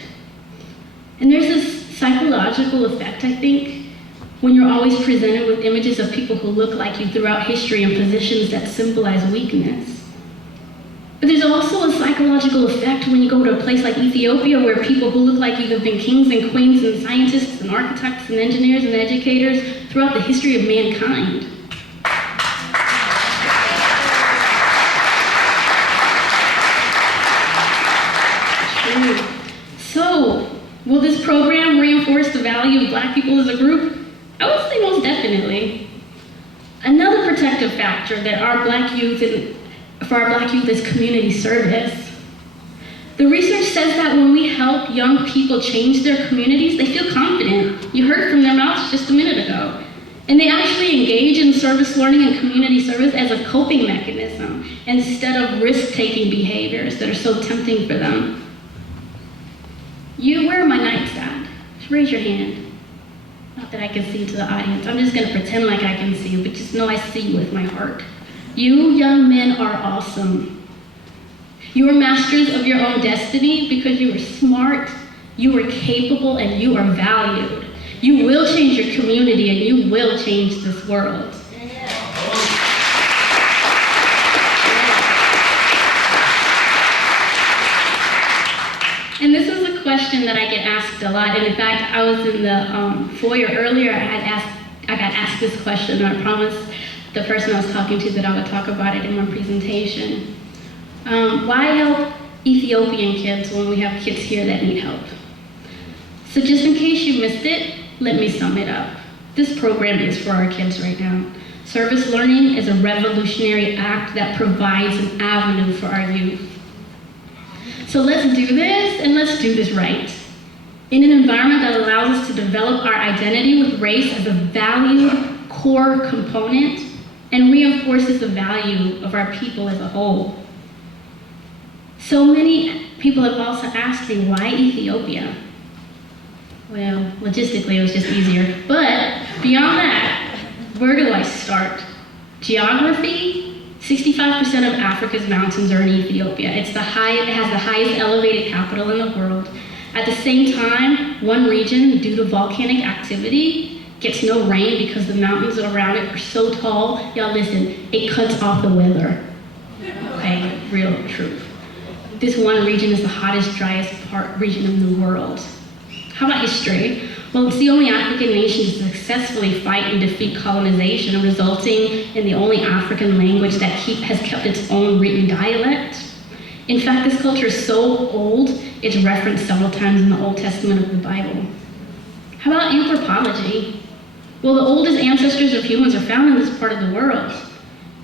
And there's this psychological effect, I think, when you're always presented with images of people who look like you throughout history in positions that symbolize weakness. But there's also a psychological effect when you go to a place like Ethiopia where people who look like you have been kings and queens and scientists and architects and engineers and educators throughout the history of mankind. True. So, will this program reinforce the value of Black people as a group? I would say most definitely. Another protective factor that for our Black youth is community service. The research says that when we help young people change their communities, they feel confident. You heard from their mouths just a minute ago. And they actually engage in service learning and community service as a coping mechanism instead of risk-taking behaviors that are so tempting for them. Where are my nightstand? Just raise your hand. Not that I can see to the audience. I'm just going to pretend like I can see you, but just know I see you with my heart. You young men are awesome. You are masters of your own destiny because you are smart, you are capable, and you are valued. You will change your community and you will change this world. And this is a question that I get asked a lot. And in fact, I was in the foyer earlier. I got asked this question, and I promised the person I was talking to that I would talk about it in my presentation. Why help Ethiopian kids when we have kids here that need help? So just in case you missed it, let me sum it up. This program is for our kids right now. Service learning is a revolutionary act that provides an avenue for our youth. So let's do this, and let's do this right. In an environment that allows us to develop our identity with race as a valued core component and reinforces the value of our people as a whole. So many people have also asked me, why Ethiopia? Well, logistically it was just easier. But beyond that, where do I start? Geography? 65% of Africa's mountains are in Ethiopia. It has the highest elevated capital in the world. At the same time, one region, due to volcanic activity, gets no rain because the mountains around it are so tall. Y'all listen, it cuts off the weather. Okay, real truth. This one region is the hottest, driest region in the world. How about history? Well, it's the only African nation to successfully fight and defeat colonization, resulting in the only African language that has kept its own written dialect. In fact, this culture is so old, it's referenced several times in the Old Testament of the Bible. How about anthropology? Well, the oldest ancestors of humans are found in this part of the world.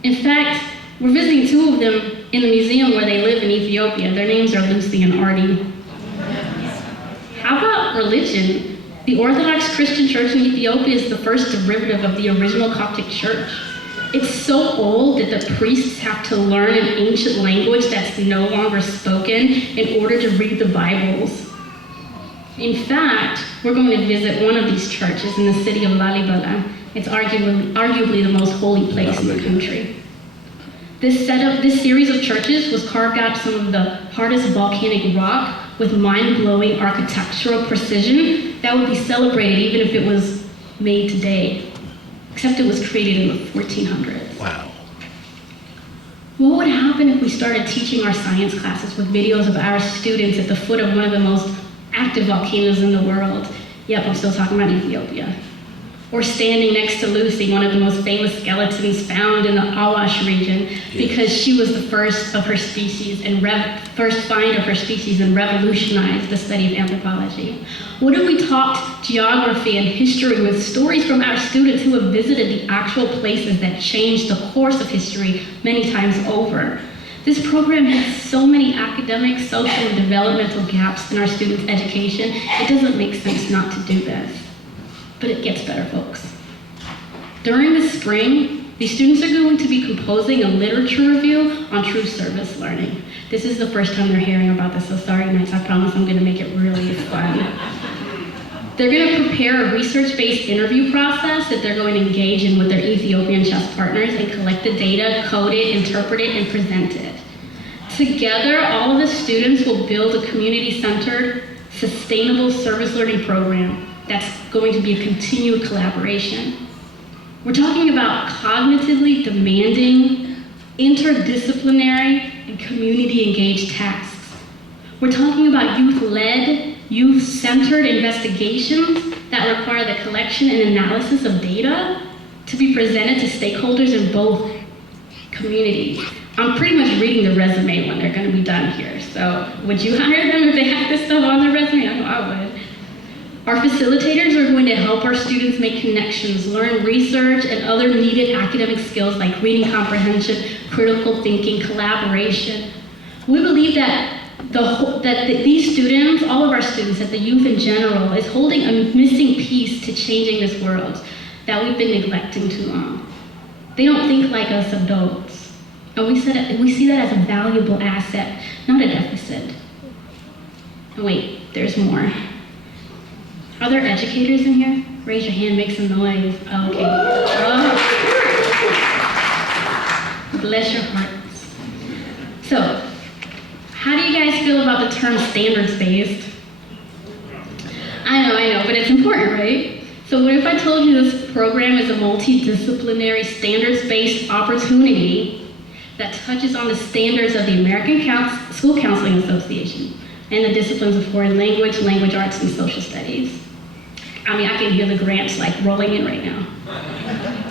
In fact, we're visiting 2 of them in the museum where they live in Ethiopia. Their names are Lucy and Artie. How about religion? The Orthodox Christian Church in Ethiopia is the first derivative of the original Coptic Church. It's so old that the priests have to learn an ancient language that's no longer spoken in order to read the Bibles. In fact, we're going to visit one of these churches in the city of Lalibela. It's arguably the most holy place in the country. This series of churches was carved out of some of the hardest volcanic rock with mind-blowing architectural precision that would be celebrated even if it was made today, except it was created in the 1400s. Wow. What would happen if we started teaching our science classes with videos of our students at the foot of one of the most active volcanoes in the world? Yep, I'm still talking about Ethiopia. Or standing next to Lucy, one of the most famous skeletons found in the Awash region, because she was the first of her species and first find of her species and revolutionized the study of anthropology. What if we taught geography and history with stories from our students who have visited the actual places that changed the course of history many times over? This program has so many academic, social, and developmental gaps in our students' education, it doesn't make sense not to do this. But it gets better, folks. During the spring, these students are going to be composing a literature review on true service learning. This is the first time they're hearing about this, so sorry, Knights, I promise I'm gonna make it really fun. They're gonna prepare a research-based interview process that they're going to engage in with their Ethiopian chess partners and collect the data, code it, interpret it, and present it. Together, all of the students will build a community-centered, sustainable service learning program that's going to be a continued collaboration. We're talking about cognitively demanding, interdisciplinary, and community-engaged tasks. We're talking about youth-led, youth-centered investigations that require the collection and analysis of data to be presented to stakeholders in both communities. I'm pretty much reading the resume when they're gonna be done here, so would you hire them if they have this stuff on their resume? I know I would. Our facilitators are going to help our students make connections, learn research, and other needed academic skills like reading comprehension, critical thinking, collaboration. We believe that these students, all of our students, that the youth in general, is holding a missing piece to changing this world that we've been neglecting too long. They don't think like us adults, and we see that as a valuable asset, not a deficit. And wait, there's more. Are there educators in here? Raise your hand, make some noise. Oh, okay. Oh. Bless your hearts. So, how do you guys feel about the term standards-based? I know, but it's important, right? So what if I told you this program is a multidisciplinary standards-based opportunity that touches on the standards of the American School Counseling Association and the disciplines of foreign language, language arts, and social studies? I mean, I can hear the grants like rolling in right now.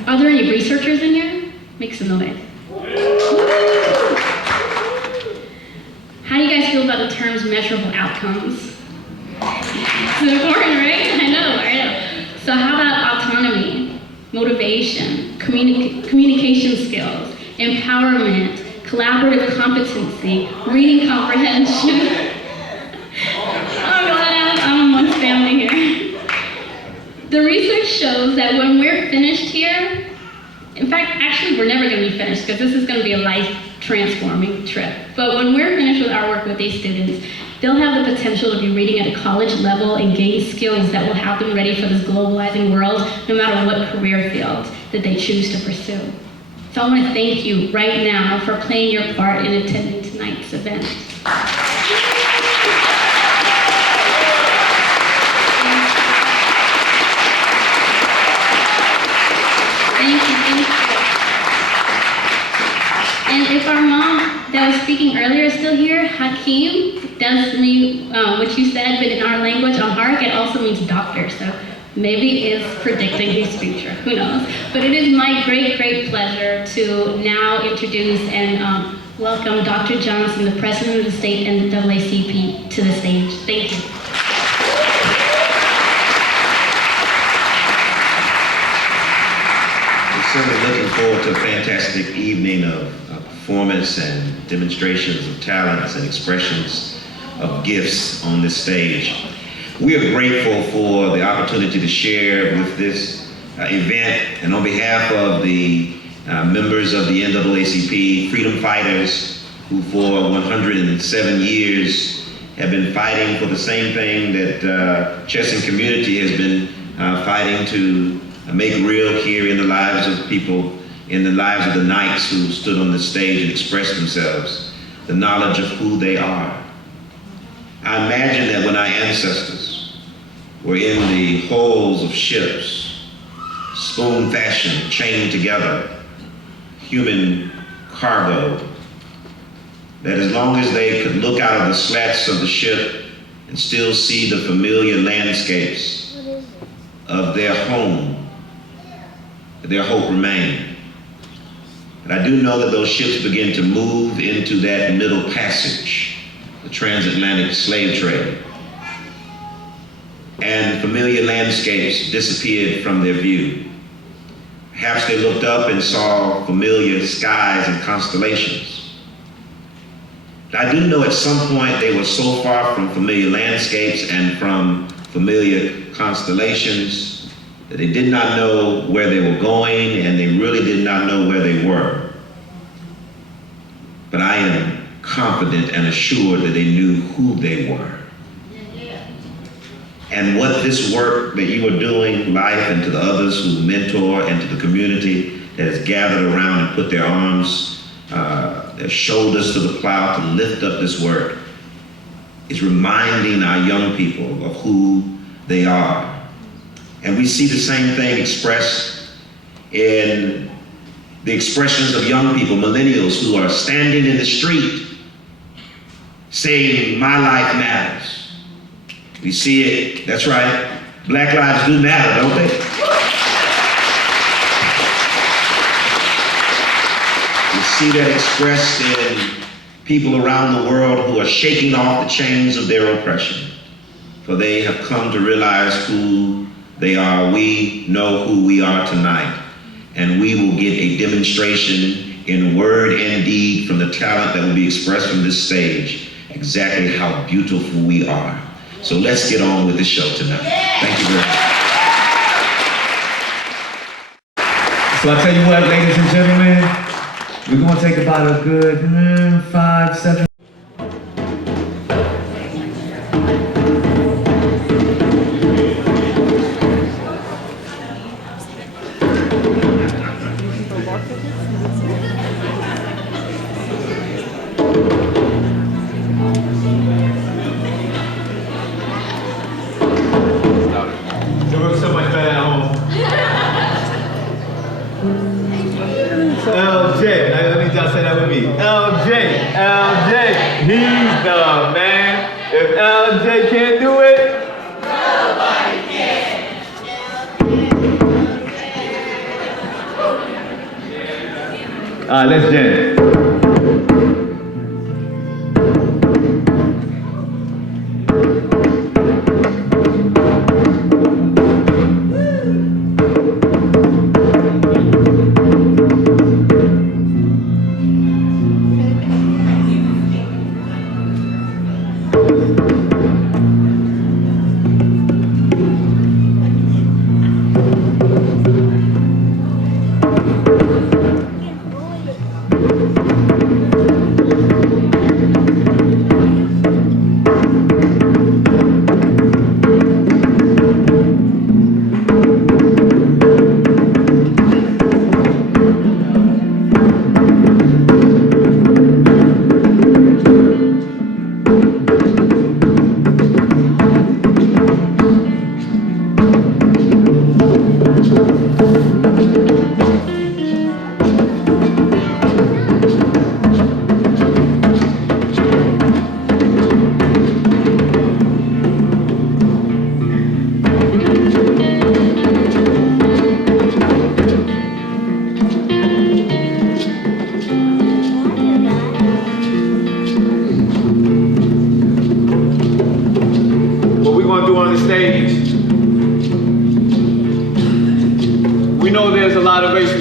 Are there any researchers in here? Make some noise. How do you guys feel about the terms measurable outcomes? It's important, right? I know. So how about autonomy, motivation, communication skills, empowerment, collaborative competency, reading comprehension? Oh God, I'm amongst family here. The research shows that when we're finished here, in fact, actually we're never gonna be finished because this is gonna be a life-transforming trip. But when we're finished with our work with these students, they'll have the potential to be reading at a college level and gain skills that will have them ready for this globalizing world, no matter what career field that they choose to pursue. So I wanna thank you right now for playing your part in attending tonight's event. And if our mom that was speaking earlier is still here, Hakeem does mean what you said, but in our language, Amharic, it also means doctor. So maybe it's predicting his future, who knows? But it is my great, great pleasure to now introduce and welcome Dr. Johnson, the President of the State NAACP, to the stage. Thank you. Certainly looking forward to a fantastic evening of performance and demonstrations of talents and expressions of gifts on this stage. We are grateful for the opportunity to share with this event, and on behalf of the members of the NAACP, freedom fighters who for 107 years have been fighting for the same thing that chess and community has been fighting to make real here in the lives of people, in the lives of the knights who stood on the stage and expressed themselves, the knowledge of who they are. I imagine that when our ancestors were in the hulls of ships, spoon fashion, chained together, human cargo that as long as they could look out of the slats of the ship and still see the familiar landscapes of their home, their hope remained. And I do know that those ships begin to move into that middle passage, the transatlantic slave trade. And familiar landscapes disappeared from their view. Perhaps they looked up and saw familiar skies and constellations. But I do know at some point they were so far from familiar landscapes and from familiar constellations that they did not know where they were going, and they really did not know where they were. But I am confident and assured that they knew who they were. And what this work that you are doing, Life, and to the others who mentor, and to the community that has gathered around and put their arms, their shoulders to the plow to lift up this work, is reminding our young people of who they are. And we see the same thing expressed in the expressions of young people, millennials, who are standing in the street saying, "My life matters." We see it, that's right, Black lives do matter, don't they? We see that expressed in people around the world who are shaking off the chains of their oppression, for they have come to realize who they are. We know who we are tonight, and we will get a demonstration in word and deed from the talent that will be expressed from this stage, exactly how beautiful we are. So let's get on with the show tonight. Thank you very much. So I tell you what, ladies and gentlemen, we're gonna take about a good 5, 7. He's the man. If LJ can't do it, nobody can. All right, let's jam.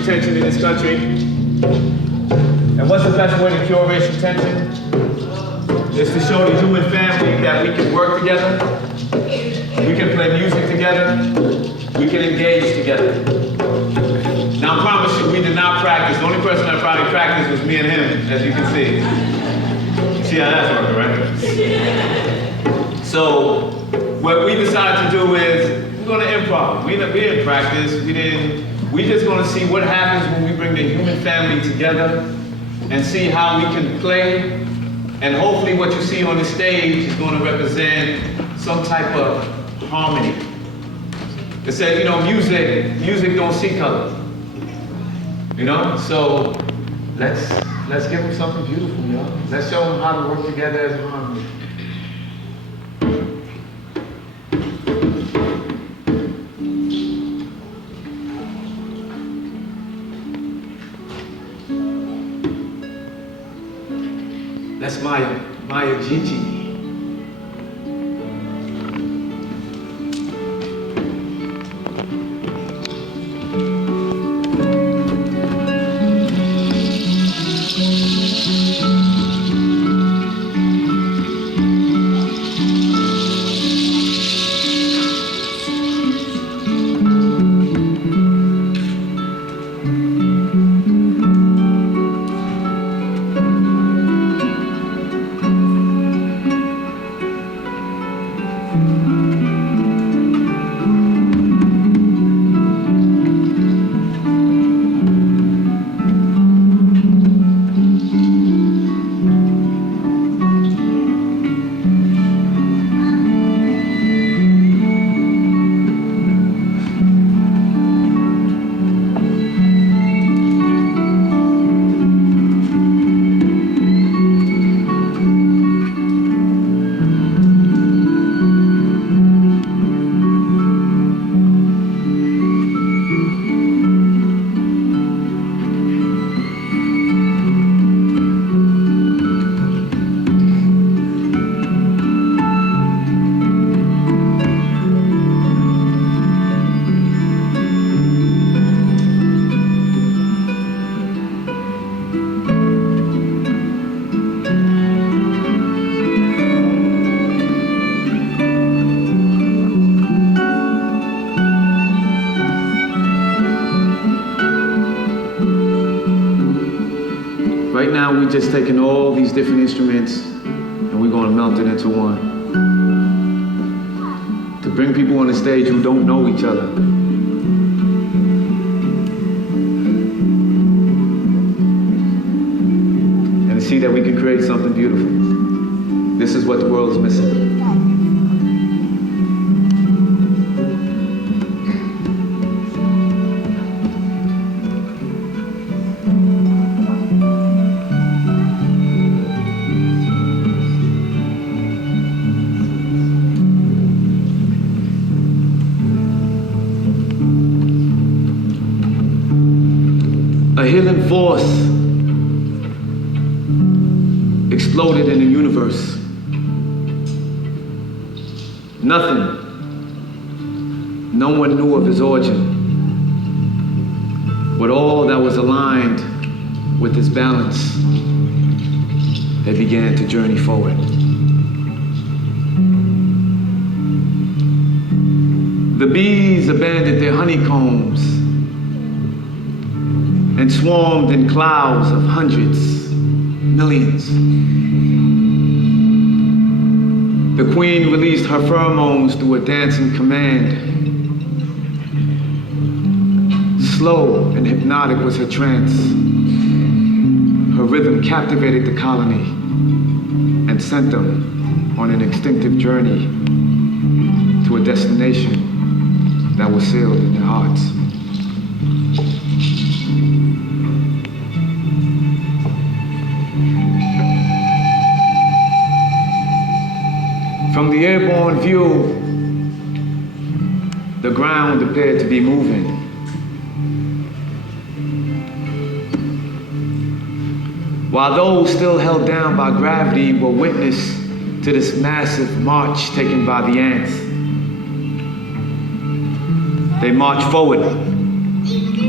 Tension in this country. And what's the best way to cure racial tension? Is to show the human family that we can work together, we can play music together, we can engage together. Now I promise you, we did not practice. The only person that probably practiced was me and him, as you can see. You see how that's working, right? So what we decided to do is, we're gonna improv. We didn't practice, we're just going to see what happens when we bring the human family together and see how we can play. And hopefully what you see on the stage is going to represent some type of harmony. It says, you know, music don't see color. You know? So Let's give them something beautiful, y'all. Let's show them how to work together as a harmony. That's Maya Gigi. Right now, we're just taking all these different instruments and we're going to melt it into one. To bring people on the stage who don't know each other. And see that we can create something beautiful. This is what the world is missing. A healing force exploded in the universe. Nothing. No one knew of his origin. But all that was aligned with his balance, they began to journey forward. The bees abandoned their honeycombs and swarmed in clouds of hundreds, millions. The queen released her pheromones through a dancing command. Slow and hypnotic was her trance. Her rhythm captivated the colony and sent them on an instinctive journey to a destination that was sealed in their hearts. From the airborne view, the ground appeared to be moving. While those still held down by gravity were witness to this massive march taken by the ants. They marched forward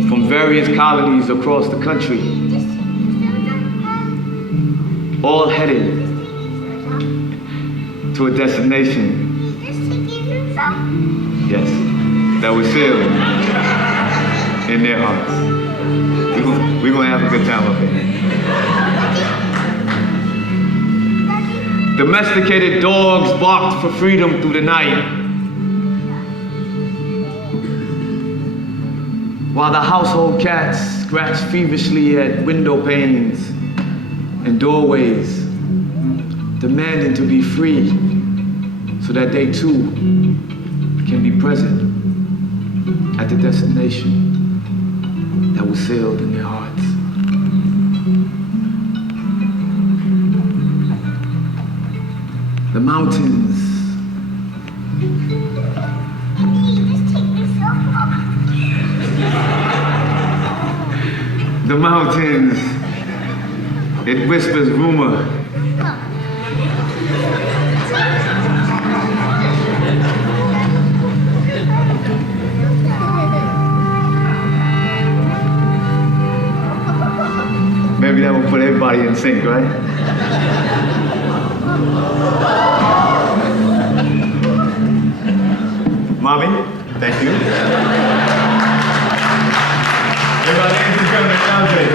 from various colonies across the country, all headed to a destination, yes, that was sealed in their hearts. We're gonna have a good time up here. Domesticated dogs barked for freedom through the night, while the household cats scratched feverishly at window panes and doorways, demanding to be free so that they too can be present at the destination that was sealed in their hearts. mountains. The mountains, it whispers rumor. Maybe that will put everybody in sync, right? Mommy, thank you. Everybody, ladies and gentlemen, Andre.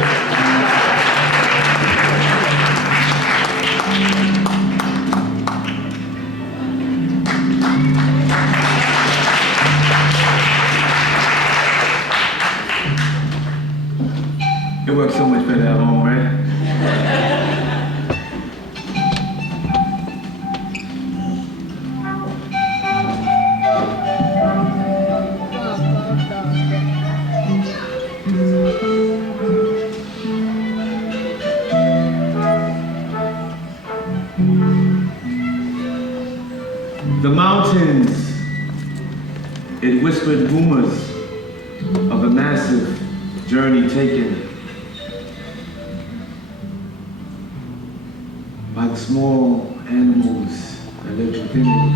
It works so much better at home, right? The mountains, it whispered rumors of a massive journey taken by the small animals that lived within it,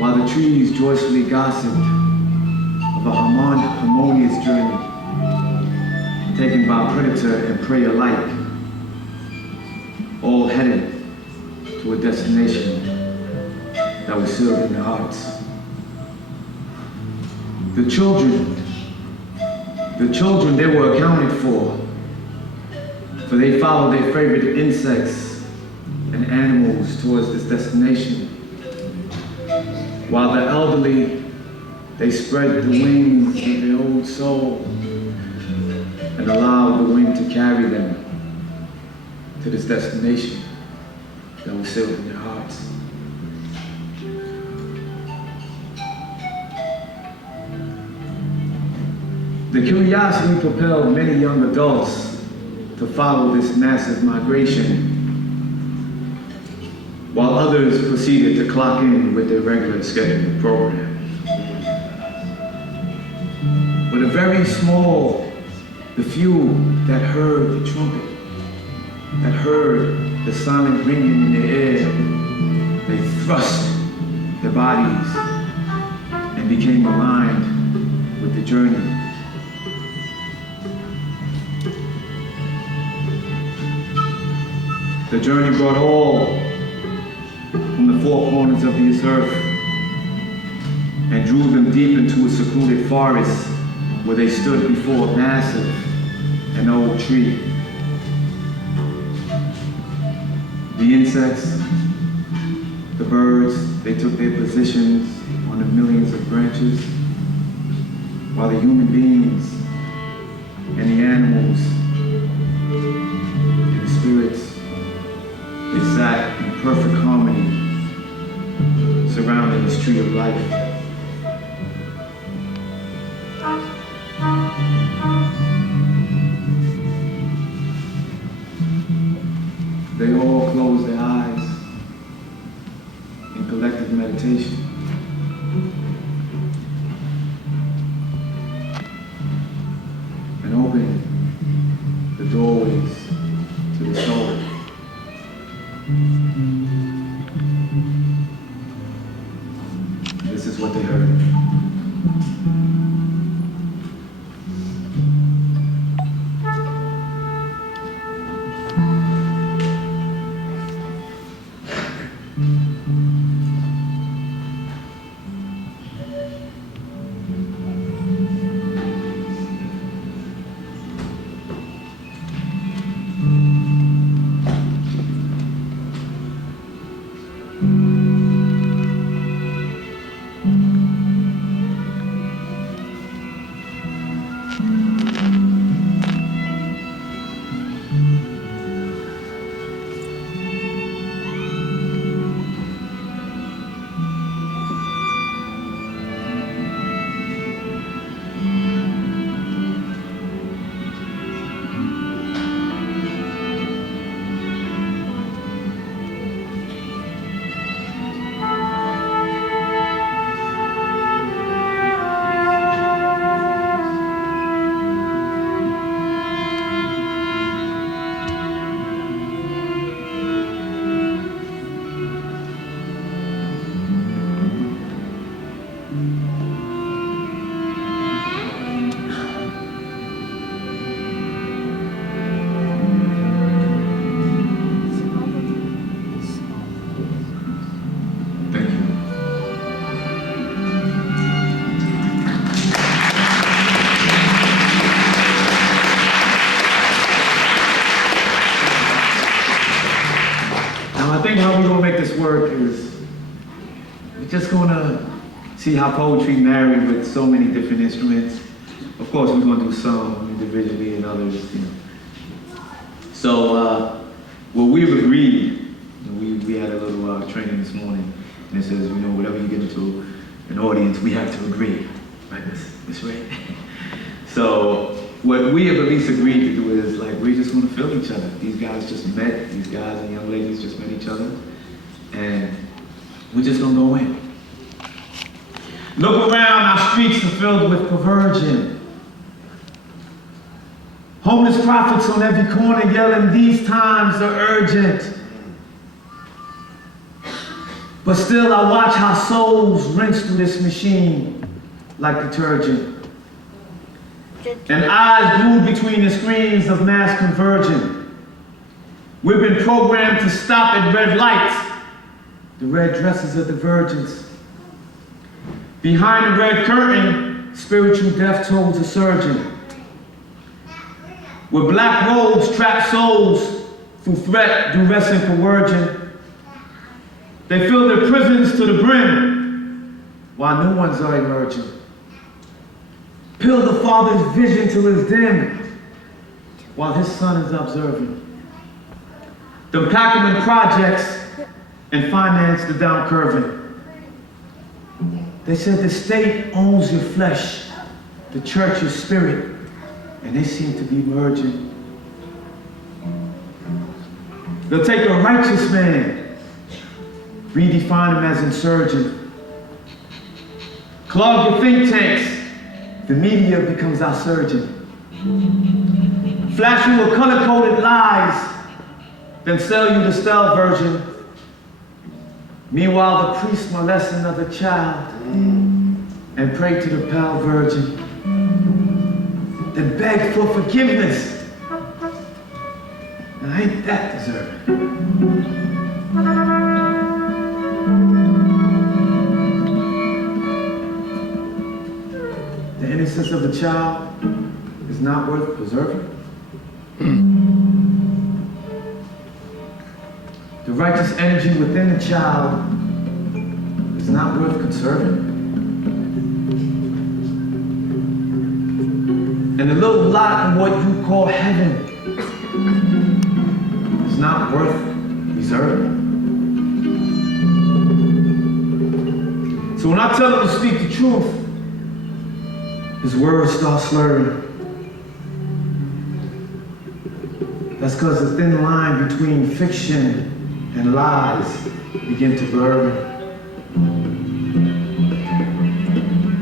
while the trees joyfully gossiped of a harmonious journey taken by predator and prey alike, all headed to a destination that was sealed in their hearts. The children, they were accounted for they followed their favorite insects and animals towards this destination, while the elderly, they spread the wings of their old soul and allowed the wind to carry them to this destination that was sealed in their hearts. The curiosity propelled many young adults to follow this massive migration, while others proceeded to clock in with their regular scheduled program. But a very small, the few that heard the trumpet, that heard the silent ringing in their ear, they thrust their bodies and became aligned with the journey. The journey brought all from the four corners of this earth and drew them deep into a secluded forest where they stood before a massive and old tree. The insects, the birds, they took their positions on the millions of branches, while the human beings and the animals and the spirits, they sat in perfect harmony surrounding this tree of life. They all closed their eyes in collective meditation. work is we're just gonna see how poetry married with so many different instruments. Of course, we're gonna do some individually and others, you know. So, what we've agreed, we had a little training this morning, and it says, you know, whatever you get into an audience, we have to agree, right, Miss Ray? So, what we have at least agreed to do is, like, we're just gonna feel each other. These guys just met, these guys and young ladies just met each other, and we're just gonna go in. Look around, our streets are filled with perversion. Homeless prophets on every corner yelling, these times are urgent. But still I watch how souls rinse through this machine like detergent. And eyes glued between the screens of mass conversion. We've been programmed to stop at red lights. The red dresses of divergence. Behind the red curtain, spiritual death tolls are surging. Where black robes trap souls through threat, duress, and coercion. They fill their prisons to the brim, while new ones are emerging. Peel the Father's vision till it's dim, while his Son is observing. The Packerman projects and finance the down curving. They said the state owns your flesh, the church your spirit, and they seem to be merging. They'll take a righteous man, redefine him as insurgent. Clog your think tanks, the media becomes our surgeon. Flash you with color-coded lies, then sell you the style version. Meanwhile, the priest molests another child and pray to the pale virgin. Then beg for forgiveness. Now ain't that deserving? The innocence of the child is not worth preserving. The righteous energy within the child is not worth conserving. And the little lot in what you call heaven is not worth reserving. So when I tell him to speak the truth, his words start slurring. That's because the thin line between fiction and lies begin to blur.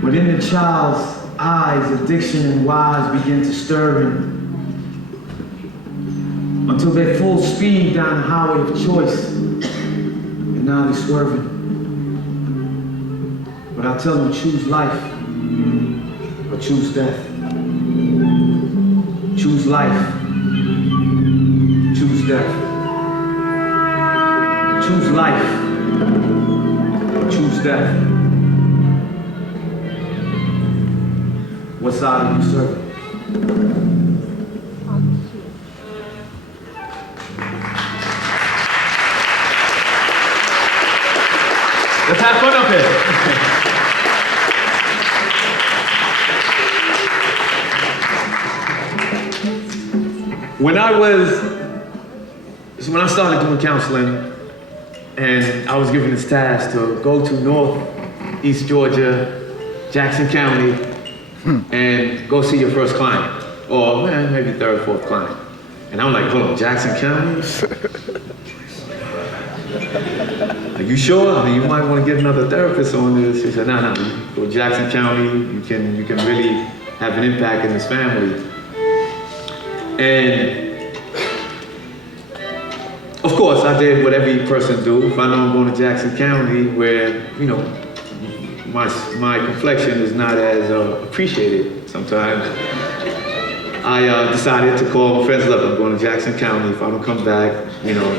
Within the child's eyes, addiction and lies begin to stir until they're full speed down the highway of choice, and now they're swerving. But I tell them, choose life or choose death. Choose life, choose death. Choose life or choose death. What side are you serving? Let's have fun up here. When I started doing counseling, and I was given this task to go to Northeast Georgia, Jackson County, and go see your first client, or maybe third, fourth client. And I'm like, hold on, Jackson County? Are you sure? I mean, you might want to get another therapist on this. She said, no, you go to Jackson County, you can really have an impact in this family. And of course, I did what every person do. If I know I'm going to Jackson County, where, you know, my complexion is not as appreciated sometimes, I decided to call my friends, look, I'm going to Jackson County. If I don't come back, you know,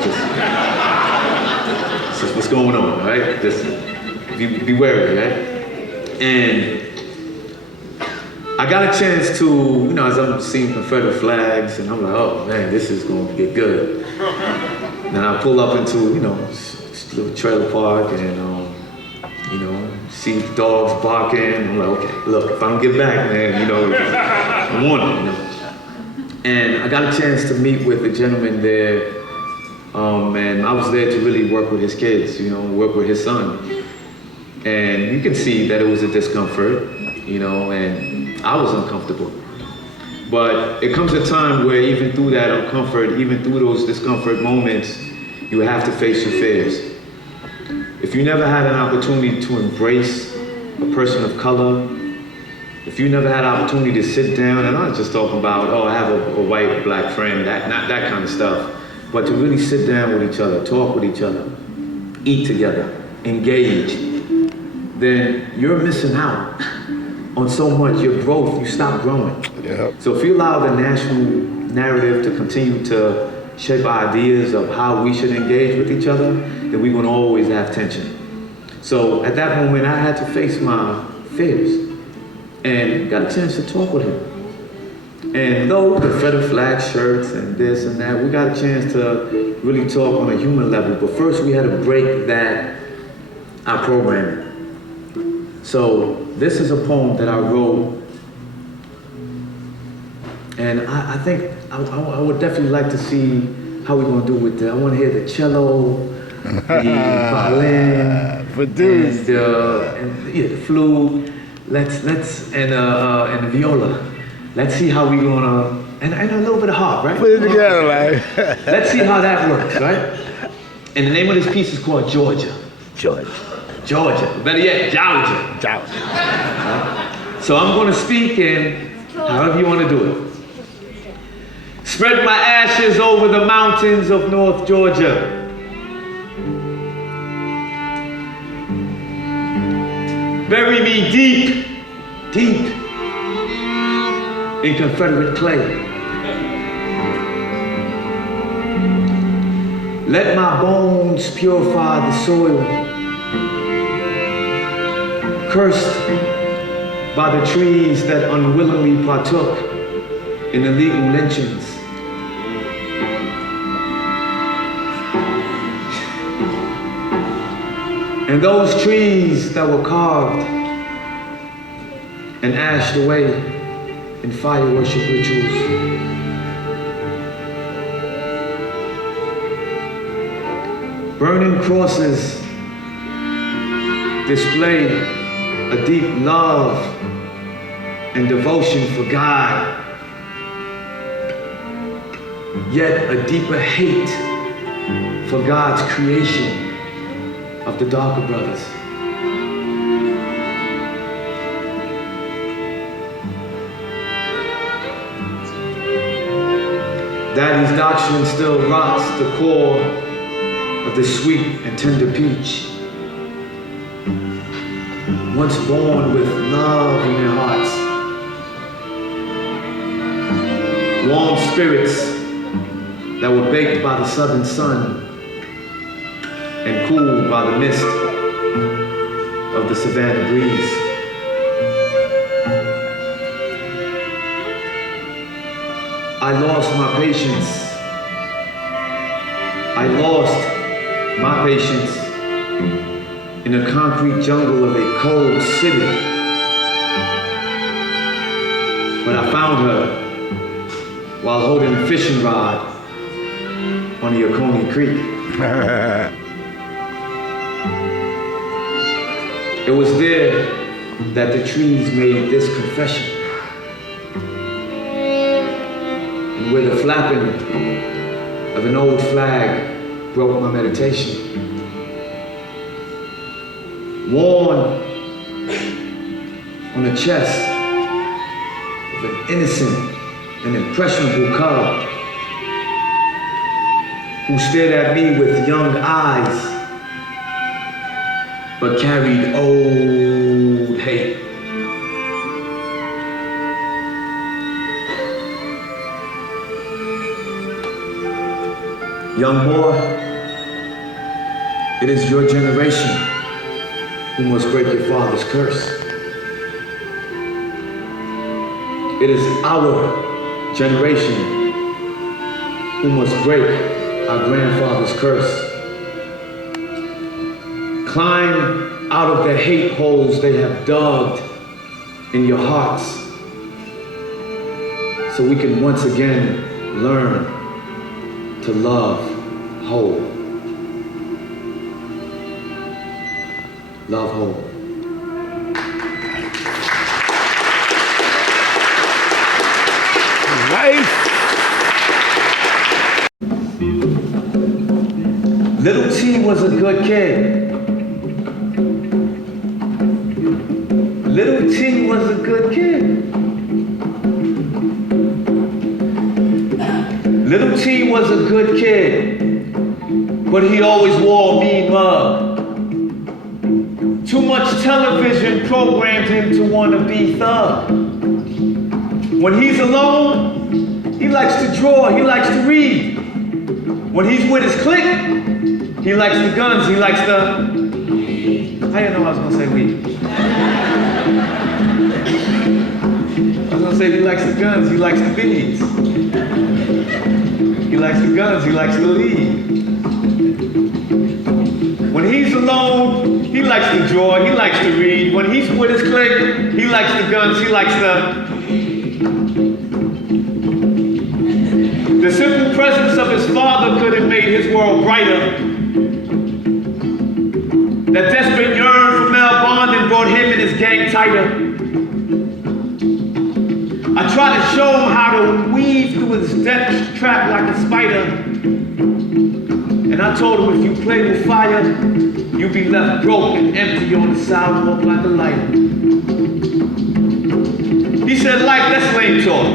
just what's going on, right? Just be wary, right? And I got a chance to, you know, as I'm seeing Confederate flags, and I'm like, oh man, this is going to get good. And I pull up into, you know, little trailer park, and you know, see the dogs barking. I'm like, okay, look, if I don't get back, man, you know, I want them, you know. And I got a chance to meet with a gentleman there, and I was there to really work with his kids, you know, work with his son. And you can see that it was a discomfort, you know, and I was uncomfortable. But it comes a time where even through that uncomfort, even through those discomfort moments, you have to face your fears. If you never had an opportunity to embrace a person of color, if you never had an opportunity to sit down, and I'm not just talking about, oh, I have a white or black friend, not that kind of stuff, but to really sit down with each other, talk with each other, eat together, engage, then you're missing out on so much. Your growth, you stop growing. Yep. So if you allow the national narrative to continue to shape ideas of how we should engage with each other, then we're going to always have tension. So at that moment, I had to face my fears and got a chance to talk with him. And though the Confederate flag shirts and this and that, we got a chance to really talk on a human level. But first, we had to break our programming. So this is a poem that I wrote, and I think I would definitely like to see how we're gonna do with that. I want to hear the cello, the violin, and the flute. Let's and the viola. Let's see how we gonna and a little bit of harp, right? Put it together, like. Let's see how that works, right? And the name of this piece is called Georgia. Georgia. Better yet, Georgia. So I'm going to speak, and however you want to do it. Spread my ashes over the mountains of North Georgia. Bury me deep, deep in Confederate clay. Let my bones purify the soil. Cursed by the trees that unwillingly partook in illegal lynchings. And those trees that were carved and ashed away in fire worship rituals. Burning crosses display a deep love and devotion for God, yet a deeper hate for God's creation of the darker brothers. Daddy's doctrine still rots the core of the sweet and tender peach. Once born with love in their hearts. Warm spirits that were baked by the southern sun and cooled by the mist of the Savannah breeze. I lost my patience. I lost my patience in a concrete jungle of a cold city. But I found her while holding a fishing rod on the Oconee Creek. It was there that the trees made this confession. And where the flapping of an old flag broke my meditation. Worn on the chest of an innocent and impressionable cub who stared at me with young eyes but carried old hate. Young boy, it is your generation who must break your father's curse. It is our generation who must break our grandfather's curse. climb out of the hate holes they have dug in your hearts, so we can once again learn to love whole. Love whole. Little T was a good kid. Little T was a good kid. Little T was a good kid, but he always wore a mean mug. Too much television programmed him to want to be thug. When he's alone, he likes to draw, he likes to read. When he's with his clique, he likes the guns, he likes the... How you know I was gonna say weed? I was gonna say he likes the guns, he likes the beads. He likes the guns, he likes the lead. When he's alone, he likes to draw, he likes to read. When he's with his clique, he likes the guns, he likes the... The simple presence of his father could have made his world brighter. That desperate yearn for Mel Bonding brought him and his gang tighter. I tried to show him how to weave through his death trap like a spider. And I told him if you play with fire, you'll be left broke and empty on the sidewalk like a lighter. He said, life, that's lame talk.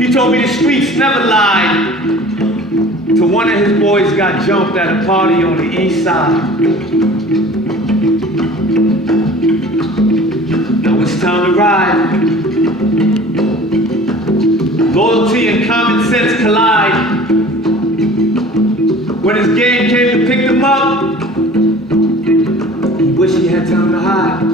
He told me the streets never lied. Till one of his boys got jumped at a party on the east side. Now it's time to ride. Loyalty and common sense collide. When his gang came to pick them up, he wished he had time to hide.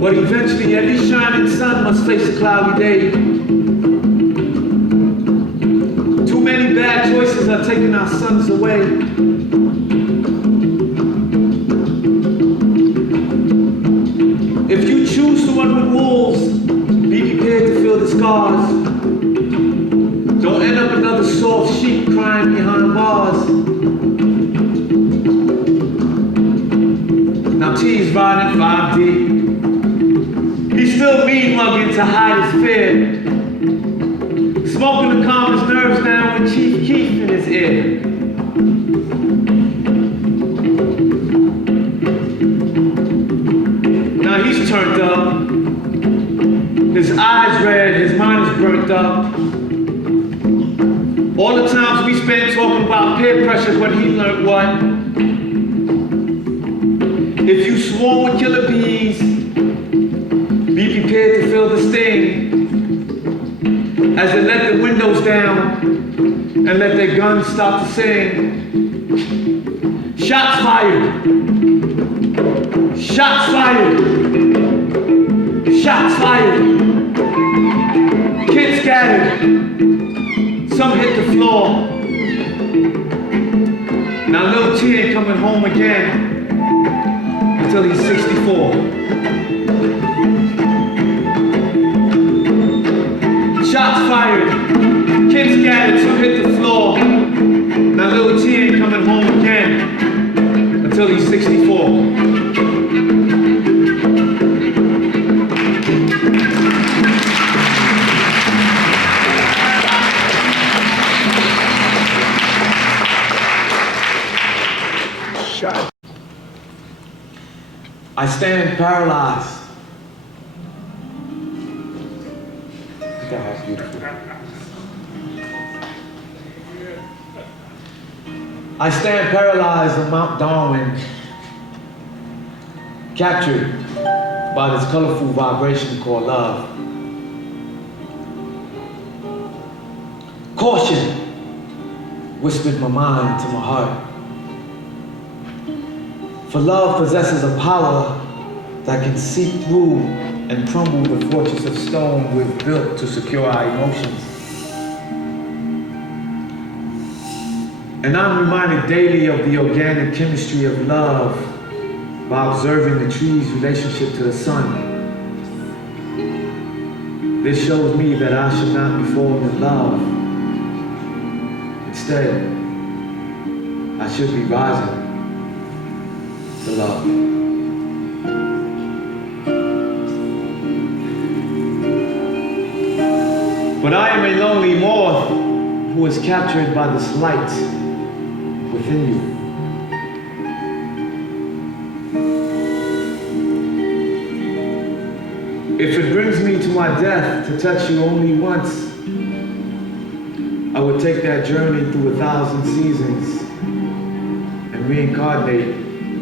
But eventually every shining sun must face a cloudy day. Too many bad choices are taking our sons away. If you choose to run with wolves, be prepared to feel the scars. Don't end up another soft sheep crying behind bars. Now T's riding 5 deep. He's still mean mugging to hide his fear. Smoking to calm his nerves down with Chief Keef in his ear. Now he's turned up. His eyes red, his mind is burnt up. All the times we spent talking about peer pressure, but he learned what? If you swarm with killer bees, be prepared to feel the sting as they let the windows down and let their guns stop to sing. Shots fired. Shots fired. Shots fired. Kids scattered. Some hit the floor. Now Lil T ain't coming home again until he's 64. Shots fired, kids scattered, some hit the floor. Now Lil T ain't coming home again until he's 64. I stand paralyzed. That's beautiful. I stand paralyzed on Mount Darwin, captured by this colorful vibration called love. Caution, whispered my mind to my heart. For love possesses a power that can seep through and crumble the fortress of stone we've built to secure our emotions. And I'm reminded daily of the organic chemistry of love by observing the tree's relationship to the sun. This shows me that I should not be falling in love. Instead, I should be rising to love. But I am a lonely moth who is captured by this light within you. If it brings me to my death to touch you only once, I would take that journey through 1,000 seasons and reincarnate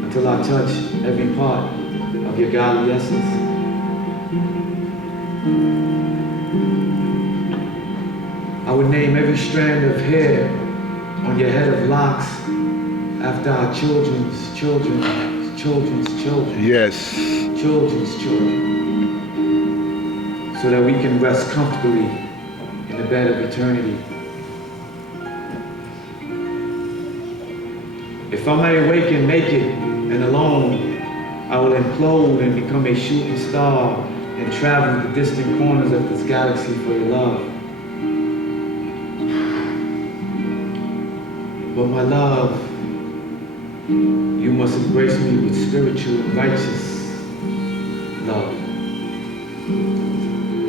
until I touch every part of your godly essence. I would name every strand of hair on your head of locks after our children's children, children's children. Yes. Children's children. So that we can rest comfortably in the bed of eternity. If I may awaken naked and alone, I will implode and become a shooting star and travel the distant corners of this galaxy for your love. But my love, you must embrace me with spiritual and righteous love.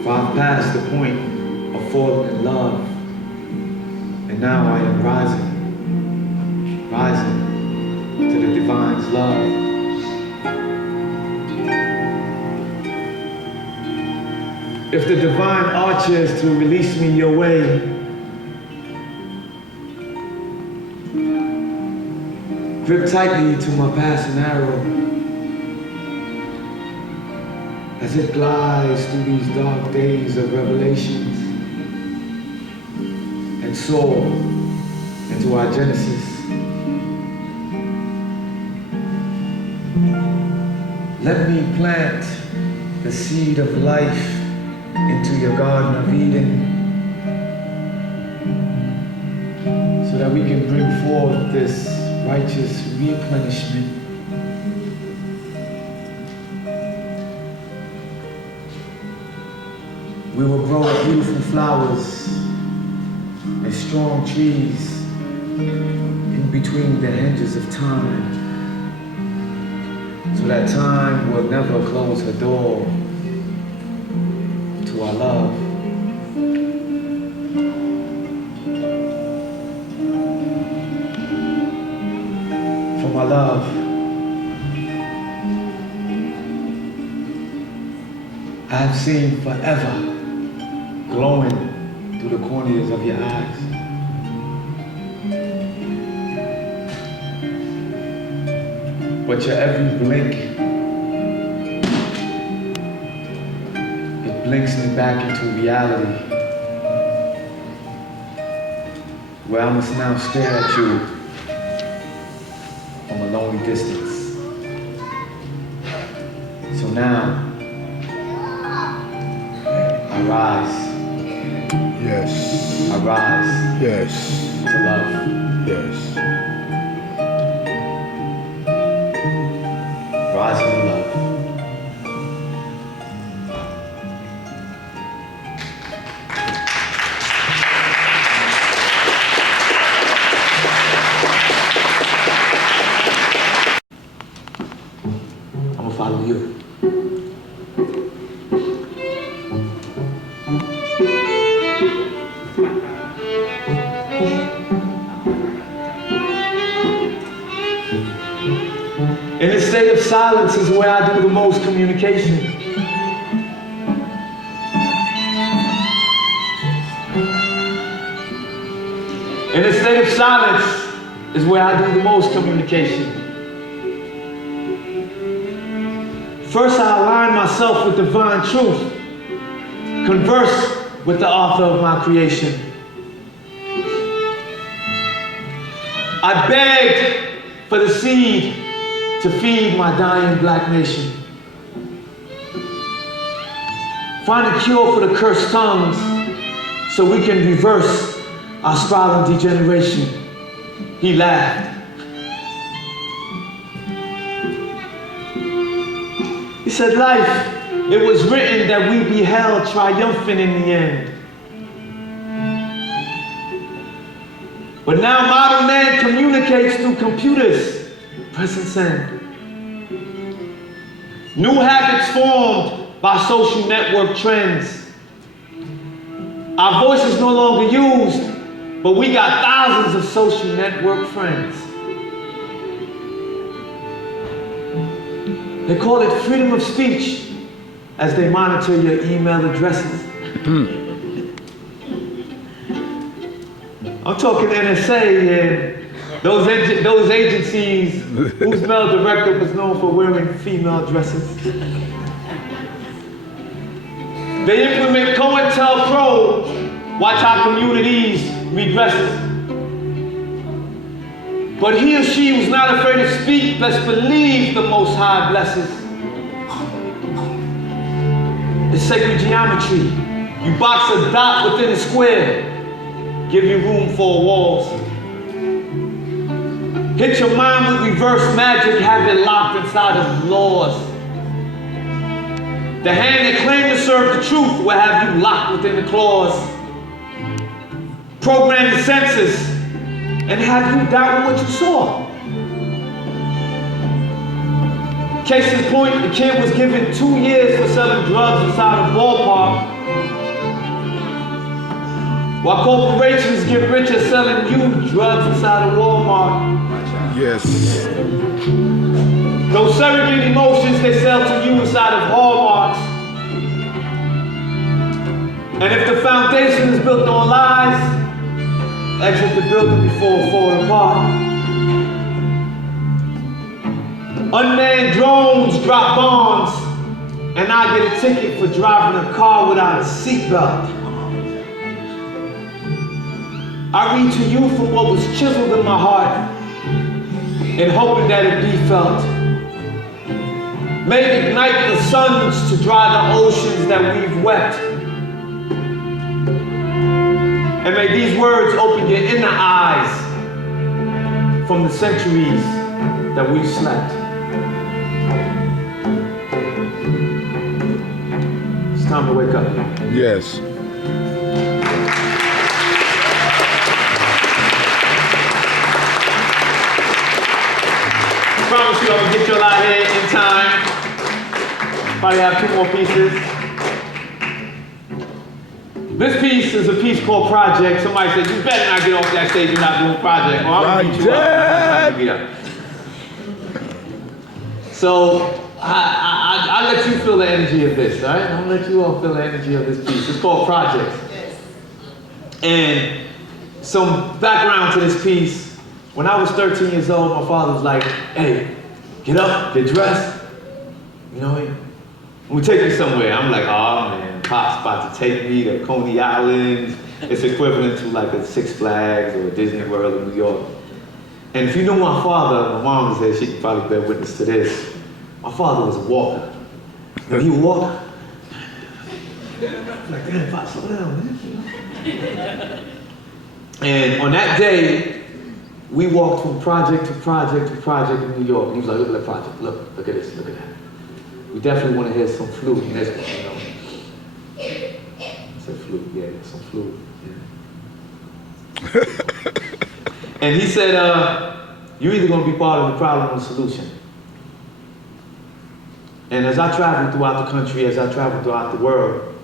For I've passed the point of falling in love, and now I am rising to the divine's love. If the divine archer is to release me your way, grip tightly to my passing arrow as it glides through these dark days of revelations and soar into our genesis. Let me plant the seed of life into your Garden of Eden so that we can bring forth this righteous replenishment. We will grow beautiful flowers and strong trees in between the hinges of time, so that time will never close her door to our love. For my love, I have seen forever glowing through the corneas of your eyes. But your every blink, it blinks me back into reality, where I must now stare at you from a lonely distance. So now, I rise. Yes. I rise. Yes. To love. Yes. Rising to love. I'm gonna follow you. In a state of silence is where I do the most communication. In a state of silence is where I do the most communication. First, I align myself with divine truth, converse with the author of my creation. I begged for the seed to feed my dying black nation. Find a cure for the cursed tongues so we can reverse our spiraling degeneration. He laughed. He said, life, it was written that we beheld triumphant in the end. But now modern man communicates through computers, present sense. New habits formed by social network trends. Our voice is no longer used, but we got thousands of social network friends. They call it freedom of speech as they monitor your email addresses. I'm talking NSA and those agencies whose mail director was known for wearing female dresses. They implement COINTELPRO, watch our communities regresses. But he or she was not afraid to speak, best believe the Most High blesses. It's sacred geometry. You box a dot within a square, give you room for walls. Hit your mind with reverse magic, have it locked inside of laws. The hand that claimed to serve the truth will have you locked within the claws. Program the senses and have you doubt what you saw. Case in point, the kid was given 2 years for selling drugs inside a ballpark, while corporations get richer selling you drugs inside a Walmart. Yes. Those surrogate emotions they sell to you inside of Hallmarks. And if the foundation is built on lies, exit the building before it falls apart. Unmanned drones drop bombs, and I get a ticket for driving a car without a seatbelt. I read to you from what was chiseled in my heart, and hoping that it be felt. May it ignite the suns to dry the oceans that we've wept. And may these words open your inner eyes from the centuries that we've slept. It's time to wake up. Yes. I promise you I'm gonna get you all out here in time. Probably have 2 more pieces. This piece is a piece called Project. Somebody said, you better not get off that stage, you're not doing Project. Or I'm gonna beat you up. I'm gonna beat up. So, I'll let you feel the energy of this, all right? I'm gonna let you all feel the energy of this piece. It's called Project. And some background to this piece. When I was 13 years old, my father was like, hey, get up, get dressed. You know, we'll take you somewhere. I'm like, oh man, Pop's about to take me to Coney Island. It's equivalent to like a Six Flags or a Disney World in New York. And if you know my father, my mom was there, she could probably bear witness to this. My father was a walker. When he walked, I'm like, damn, Pop, slow down, man. And on that day, we walked from project to project to project in New York. And he was like, look at that project, look at this, look at that. We definitely want to hear some flute in this one, you know. I said flute, yeah, some flute. Yeah. And he said, you're either going to be part of the problem or the solution. And as I travel throughout the country, as I travel throughout the world,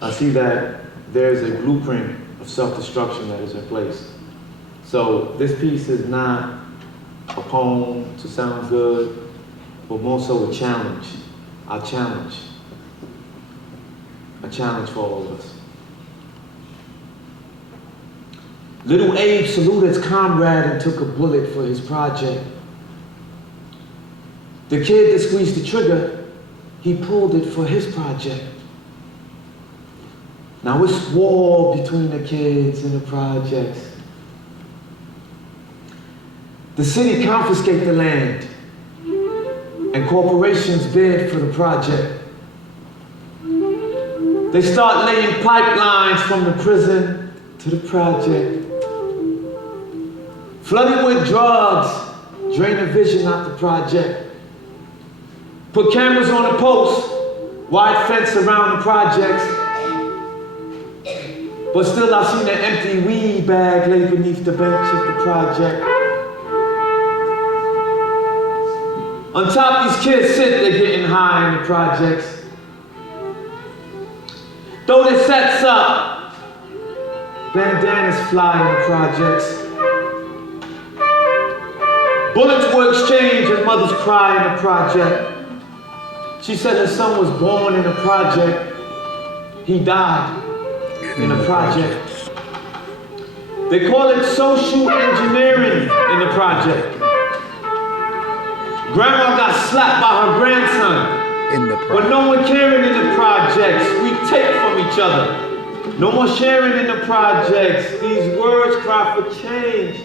I see that there's a blueprint of self-destruction that is in place. So this piece is not a poem to sound good, but more so a challenge. A challenge for all of us. Little Abe saluted his comrade and took a bullet for his project. The kid that squeezed the trigger, he pulled it for his project. Now it's war between the kids and the projects. The city confiscated the land, and corporations bid for the project. They start laying pipelines from the prison to the project. Flooded with drugs, drain the vision out the project. Put cameras on the post, wide fence around the projects. But still I seen an empty weed bag lay beneath the bench of the project. On top these kids sit, they're getting high in the projects. Throw their sets up, bandanas fly in the projects. Bullets were exchanged and mothers cry in the project. She said her son was born in a project. He died in a project. They call it social engineering in the project. Grandma got slapped by her grandson. But no one caring in the projects. We take from each other. No more sharing in the projects. These words cry for change.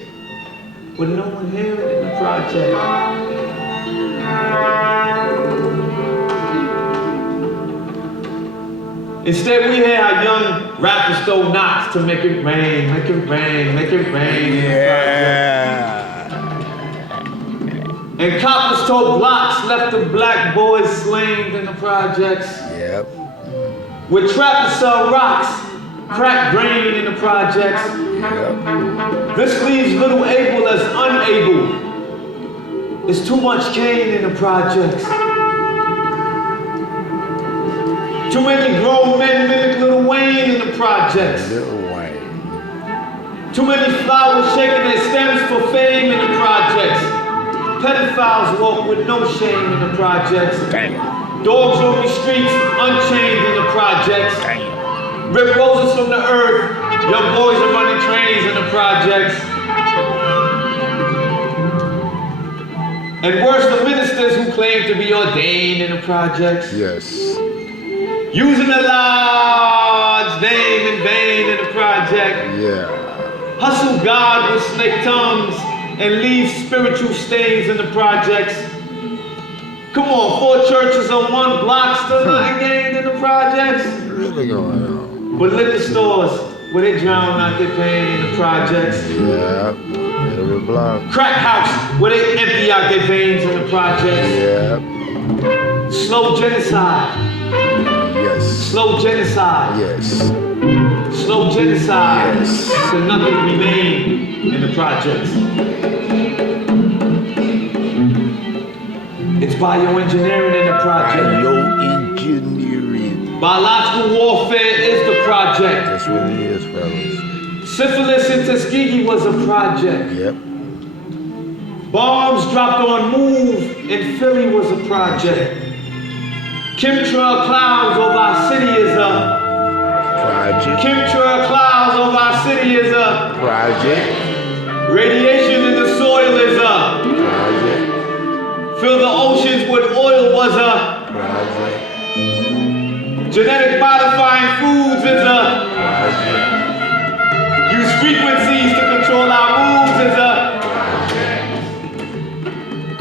But no one hearing in the project. Instead, we hear how young rappers throw knots to make it rain, make it rain, make it rain. Yeah. And coppers told blocks left the black boys slain in the projects. Yep. With trappers sell rocks, crack brain in the projects. Yep. This leaves little able as unable. There's too much cane in the projects. Too many grown men mimic Lil Wayne in the projects. Lil Wayne. Too many flowers shaking their stems for fame in the projects. Pedophiles walk with no shame in the projects. Damn. Dogs roam the streets unchained in the projects. Damn. Rip roses from the earth. Young boys are running trains in the projects. And worse, the ministers who claim to be ordained in the projects. Yes. Using the Lord's name in vain in the project. Yeah. Hustle God with snake tongues and leave spiritual stains in the projects. Come on, 4 churches on 1 block, still nothing gained in the projects. Really going on. But liquor stores where they drown out their pain in the projects. Yeah. Every block. Crack house where they empty out their veins in the projects. Yeah. Slow genocide. Yes. Slow genocide. Yes. Slow genocide. Yes. So nothing remain in the projects. It's bioengineering in the project. Bioengineering. Biological warfare is the project. That's what it is, fellas. Syphilis in Tuskegee was a project. Yep. Bombs dropped on Move in Philly was a project. Chemtrail clouds over our city is a project. Chemtrail clouds over our city is a project. Radiation in the soil is a project. Fill the oceans with oil was a project. Genetic modifying foods is a project. Use frequencies to control our moods is a project.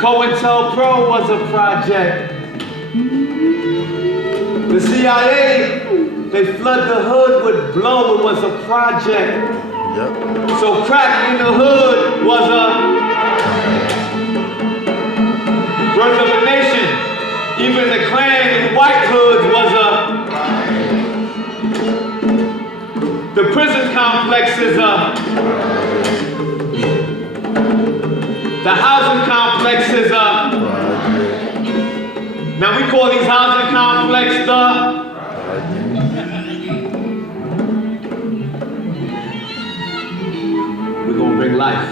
COINTELPRO was a project. The CIA, they flood the hood with blow, it was a project. Yep. So crack in the hood was a birth of a nation. Even the Klan in white hoods was a. The prison complex is a. The housing complex is a. Now we call these housing complex the. We're gonna bring life.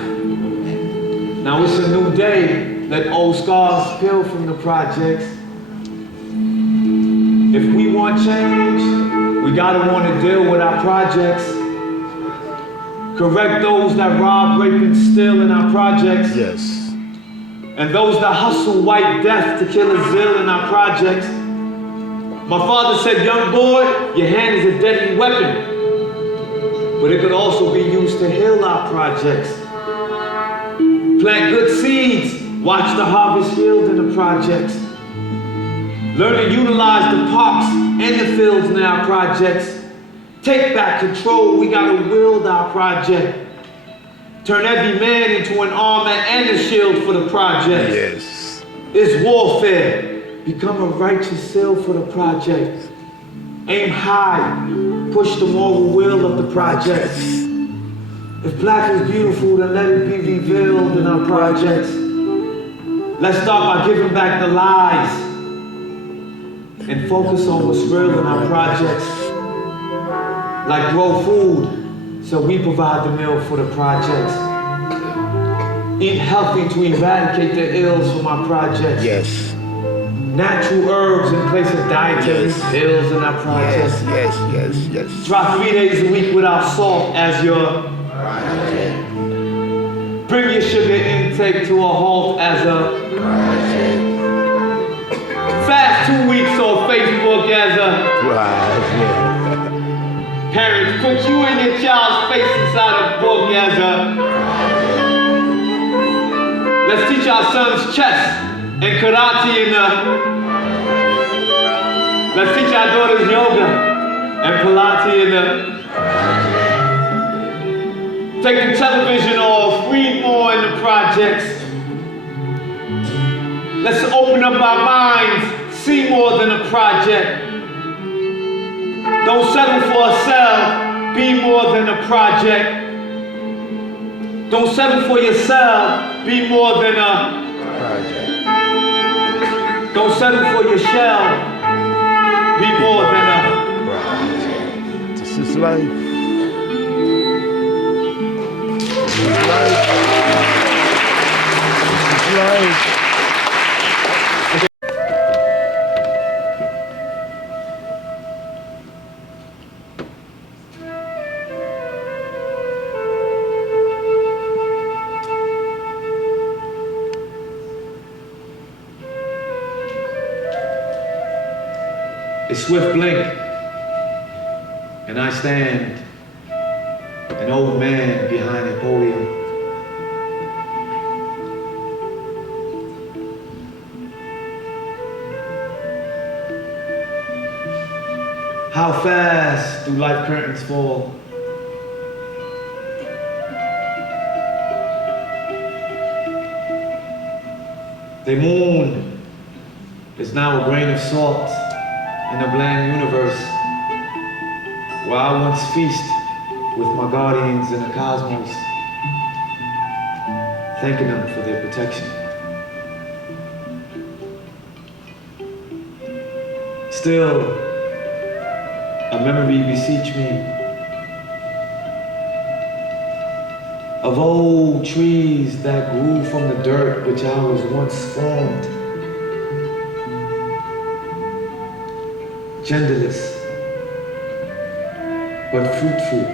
Now it's a new day. Let old scars peel from the projects. If we want change, we gotta want to deal with our projects. Correct those that rob, rape, and steal in our projects. Yes. And those that hustle white death to kill a zeal in our projects. My father said, young boy, your hand is a deadly weapon, but it could also be used to heal our projects. Plant good seeds, watch the harvest yield in the projects. Learn to utilize the parks and the fields in our projects. Take back control, we gotta wield our project. Turn every man into an armor and a shield for the project. Yes. It's warfare. Become a righteous seal for the project. Aim high. Push the moral will of the project. If black is beautiful, then let it be revealed in our projects. Let's start by giving back the lies and focus on what's real in our projects. Like grow food, so we provide the meal for the projects. Eat healthy to eradicate the ills from our projects. Yes. Natural herbs in place of dietary pills in our projects. Yes. Try 3 days a week without salt as your project. Bring your sugar intake to a halt as a project. Fast 2 weeks on Facebook as a project. Parents, put you and your child's face inside a book as a project. Let's teach our sons chess and karate in the. Let's teach our daughters yoga and Pilates in the. Take the television off, read more in the projects. Let's open up our minds, see more than a project. Don't settle for a cell, be more than a project. Don't settle for yourself, be more than a project. Don't settle for your shell, be more than a project. This is life. This is life. This is life. A swift blink, and I stand, an old man behind a podium. How fast do life curtains fall? The moon is now a grain of salt in a bland universe where I once feast with my guardians in the cosmos, thanking them for their protection. Still, a memory beseech me of old trees that grew from the dirt which I was once formed. Genderless, but fruitful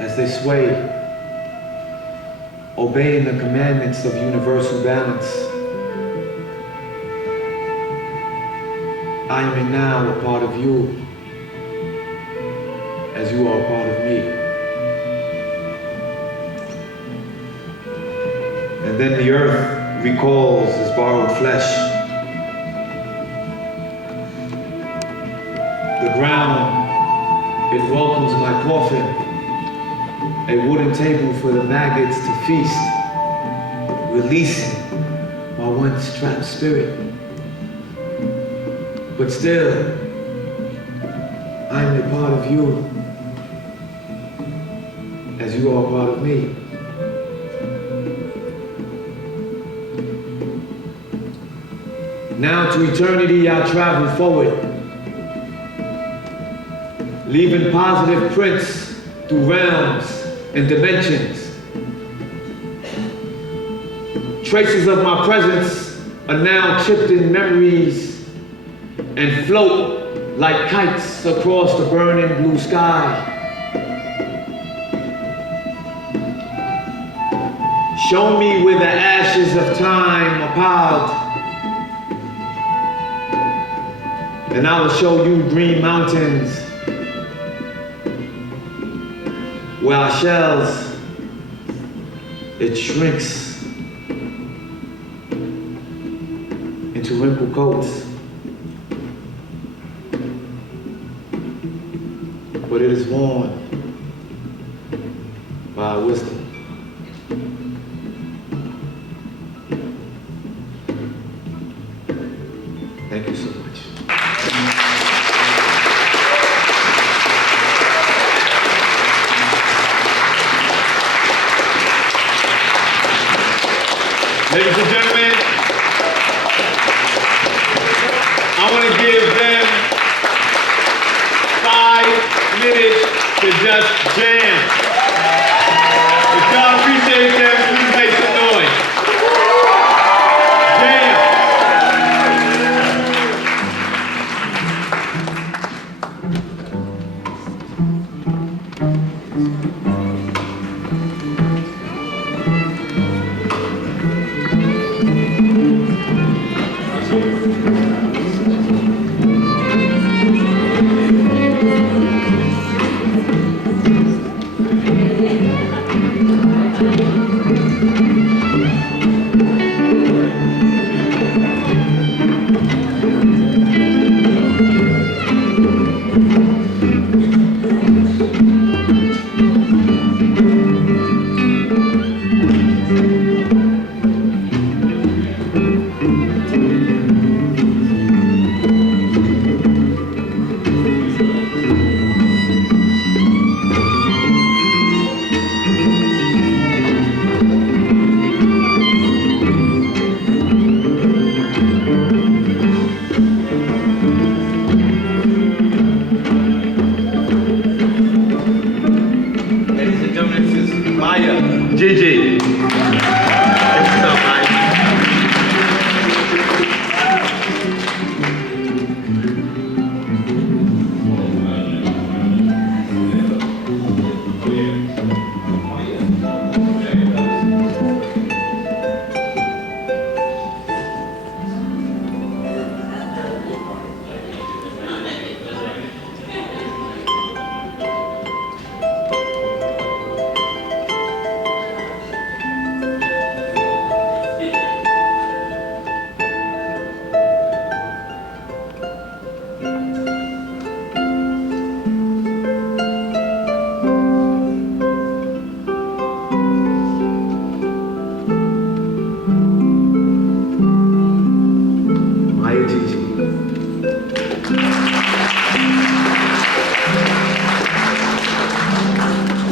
as they sway, obeying the commandments of universal balance. I am now a part of you, as you are a part of me. And then the earth recalls its borrowed flesh. The ground, it welcomes my coffin, a wooden table for the maggots to feast, releasing my once trapped spirit. But still, I am a part of you, as you are a part of me. Now to eternity I travel forward, leaving positive prints through realms and dimensions. Traces of my presence are now chipped in memories and float like kites across the burning blue sky. Show me where the ashes of time are piled, and I will show you green mountains where our shells, it shrinks into wrinkled coats. But it is worn by our wisdom. just jam. If y'all appreciate them, please make some noise. Jam. Gigi. What's up, Mike?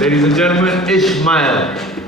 Ladies and gentlemen, Ishmael.